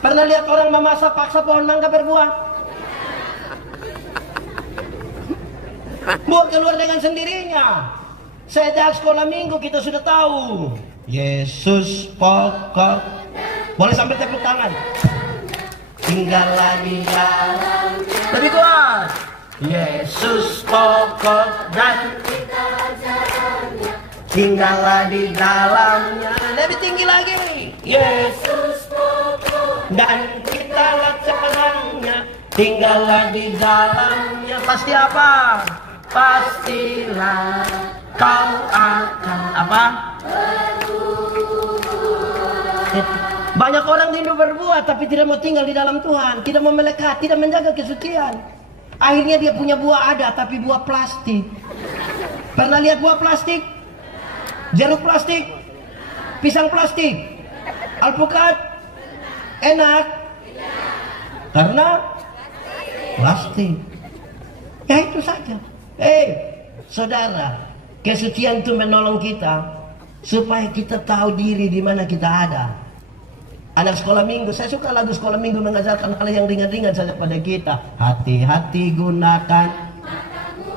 Pernah lihat orang memasak paksa pohon mangga berbuah? Buah keluar dengan sendirinya. Sejak sekolah minggu kita sudah tahu Yesus pokok. Boleh sambil tepuk tangan. Tinggallah di dalam. Lebih kuat. Yesus pokok dan kita jalannya. Tinggallah di dalamnya. Lebih tinggi lagi. Yesus pokok dan kita jalannya. Tinggallah di dalamnya. Pasti apa? Pastilah kau akan apa? Banyak orang rindu berbuah tapi tidak mau tinggal di dalam Tuhan, tidak mau melekat, tidak menjaga kesucian. Akhirnya dia punya buah ada tapi buah plastik. Pernah lihat buah plastik? Jeruk plastik? Pisang plastik? Alpukat? Enak? Karena plastik. Ya itu saja. Saudara, kesucian itu menolong kita supaya kita tahu diri di mana kita ada. Anak sekolah minggu, saya suka lagu sekolah minggu mengajarkan hal yang ringan-ringan saja pada kita. Hati-hati gunakan matamu.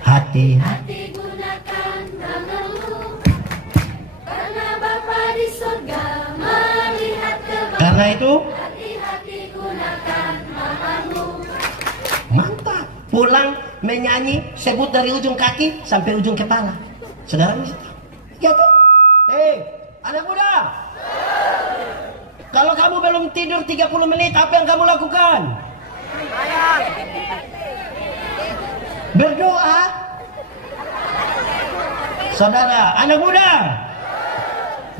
Hati-hati gunakan matamu. Karena Bapa di surga melihat ke bawah. Karena itu hati-hati gunakan matamu. Mantap. Pulang menyanyi, sebut dari ujung kaki sampai ujung kepala. Saudara bisa tahu? Ya tuh. Anak muda. Kalau kamu belum tidur 30 menit, apa yang kamu lakukan? Berdoa. Saudara, anak muda.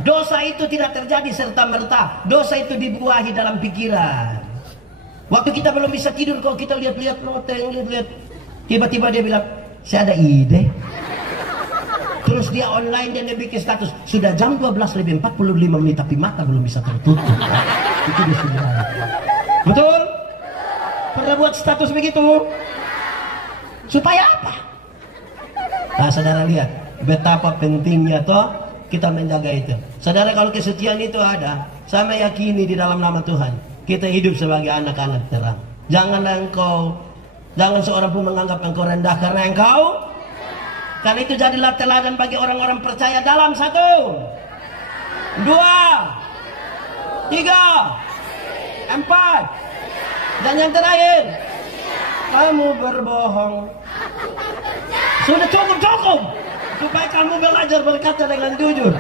Dosa itu tidak terjadi serta-merta. Dosa itu dibuahi dalam pikiran. Waktu kita belum bisa tidur, kalau kita lihat-lihat loteng, lihat-lihat, tiba-tiba dia bilang, saya ada ide. Terus dia online dan dia bikin status, sudah jam 12:45 menit tapi mata belum bisa tertutup. Itu dia sudah. Betul? Pernah buat status begitu? Supaya apa? Nah, saudara lihat betapa pentingnya toh kita menjaga itu. Saudara, kalau kesucian itu ada, saya meyakini di dalam nama Tuhan kita hidup sebagai anak-anak terang. Jangan seorang pun menganggap engkau rendah karena karena itu jadilah teladan bagi orang-orang percaya dalam 1, 2, 3, 4. Dan yang terakhir, kamu berbohong. Sudah cukup. Supaya kamu belajar berkata dengan jujur.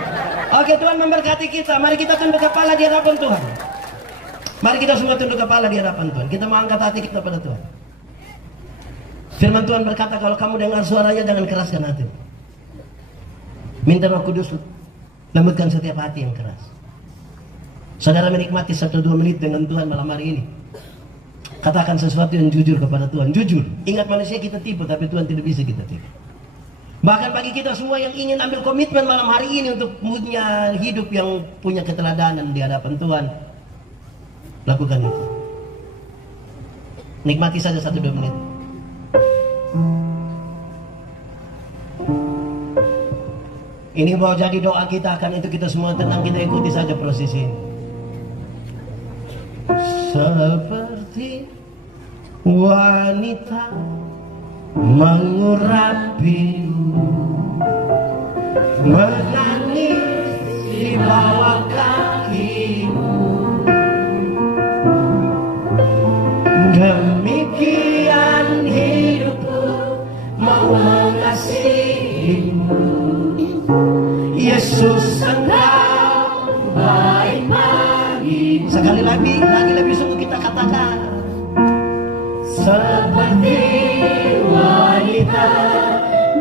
Oke, Tuhan memberkati kita. Mari kita tunduk kepala di hadapan Tuhan. Mari kita semua tunduk kepala di hadapan Tuhan. Kita mau angkat hati kita pada Tuhan. Firman Tuhan berkata, kalau kamu dengar suaranya jangan keraskan hati. Minta Roh Kudus lembutkan setiap hati yang keras. Saudara menikmati 1-2 menit dengan Tuhan malam hari ini. Katakan sesuatu yang jujur kepada Tuhan. Jujur. Ingat, manusia kita tipu, tapi Tuhan tidak bisa kita tipu. Bahkan bagi kita semua yang ingin ambil komitmen malam hari ini untuk punya hidup yang punya keteladanan di hadapan Tuhan, lakukan itu. Nikmati saja 1-2 menit. Ini mau jadi doa kita, akan itu kita semua tenang, kita ikuti saja proses ini. Seperti wanita mengurapimu, menangis di bawah kakimu, demikian hidupku mau mengasihimu. Yesus engkau baik bagi. Sekali lagi lebih sungguh kita katakan, seperti wanita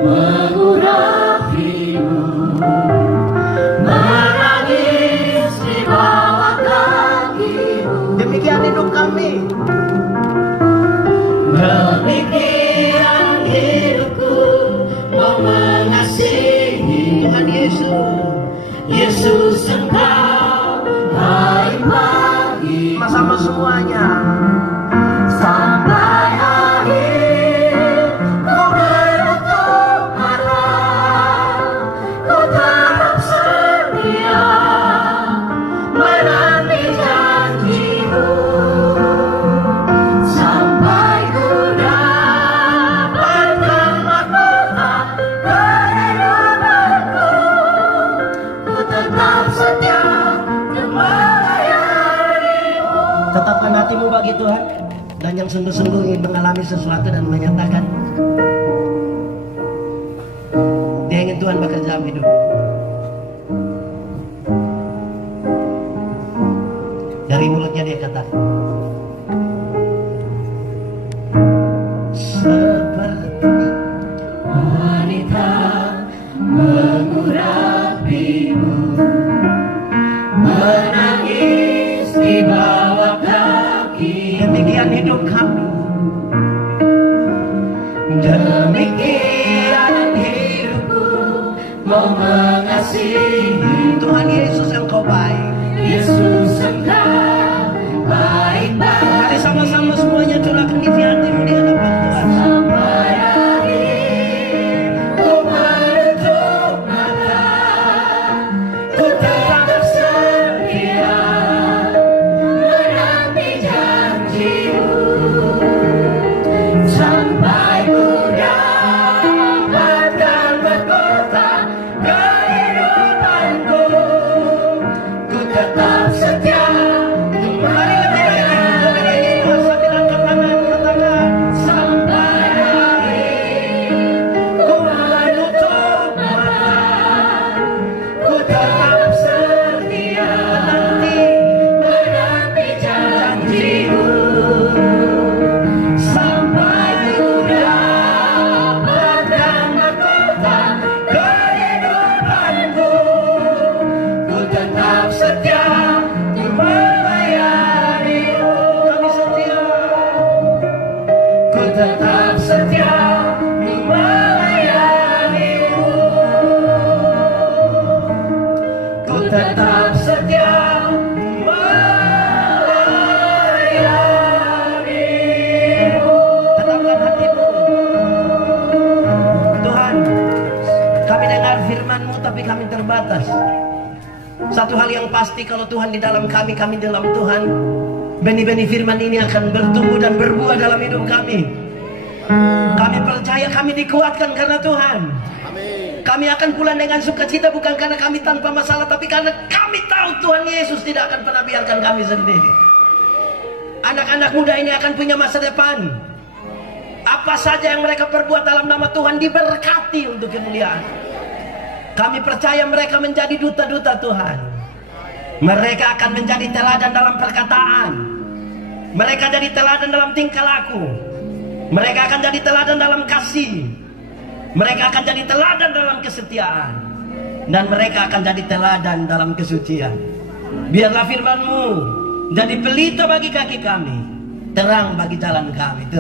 mengurapimu, menangis di bawah kakimu. Demikian hidup kami, demikian hidupku, mau mengasihi Tuhan Yesus. Yesus Engkau baik bagi sama semuanya. Sampai akhir ku menutup mata, ku tetap setia menanti janji-Mu, sampai ku dapatkan mahkota kehidupanku. Ku tetap setia untuk melayani-Mu. Tetapkan hatimu bagi Tuhan, dan yang sungguh-sungguh ingin mengalami sesuatu dan menyatakan dia ingin Tuhan bekerja dalam hidup. Dari mulutnya dia katakan, seperti wanita mengurapimu, menangis di bawah kaki. Demikian hidup kami, demikian hidupku, mau mengasihi Tuhan Yesus Engkau baik. Yesus Engkau baik banget. Mari sama-sama semuanya curahkan isi hatimu di hadapan Tuhan. Sampai akhir ku menutup mata, ku tetap setia menanti janji-Mu, sampai ku dapatkan mahkota kehidupanku. Ku tetap setia. Mari kita sambil angkat tangan, sampai akhir ku menutup mata, ku tetap setia menanti janji-Mu, sampai ku dapatkan mahkota kehidupanku. Ku tetap setia untuk melayani-Mu. Kami setia, ku tetap setia untuk melayani-Mu. Ku tetap setia melayani-Mu. Tetapkan hatimu. Tuhan, kami dengar firman-Mu tapi kami terbatas. Satu hal yang pasti, kalau Tuhan di dalam kami, kami dalam Tuhan, benih-benih firman ini akan bertumbuh dan berbuah dalam hidup kami. Kami percaya kami dikuatkan karena Tuhan. Kami akan pulang dengan sukacita, bukan karena kami tanpa masalah, tapi karena kami tahu Tuhan Yesus tidak akan pernah biarkan kami sendiri. Anak-anak muda ini akan punya masa depan. Apa saja yang mereka perbuat dalam nama Tuhan diberkati untuk kemuliaan. Kami percaya mereka menjadi duta-duta Tuhan. Mereka akan menjadi teladan dalam perkataan. Mereka jadi teladan dalam tingkah laku. Mereka akan jadi teladan dalam kasih. Mereka akan jadi teladan dalam kesetiaan. Dan mereka akan jadi teladan dalam kesucian. Biarlah firman-Mu jadi pelita bagi kaki kami, terang bagi jalan kami.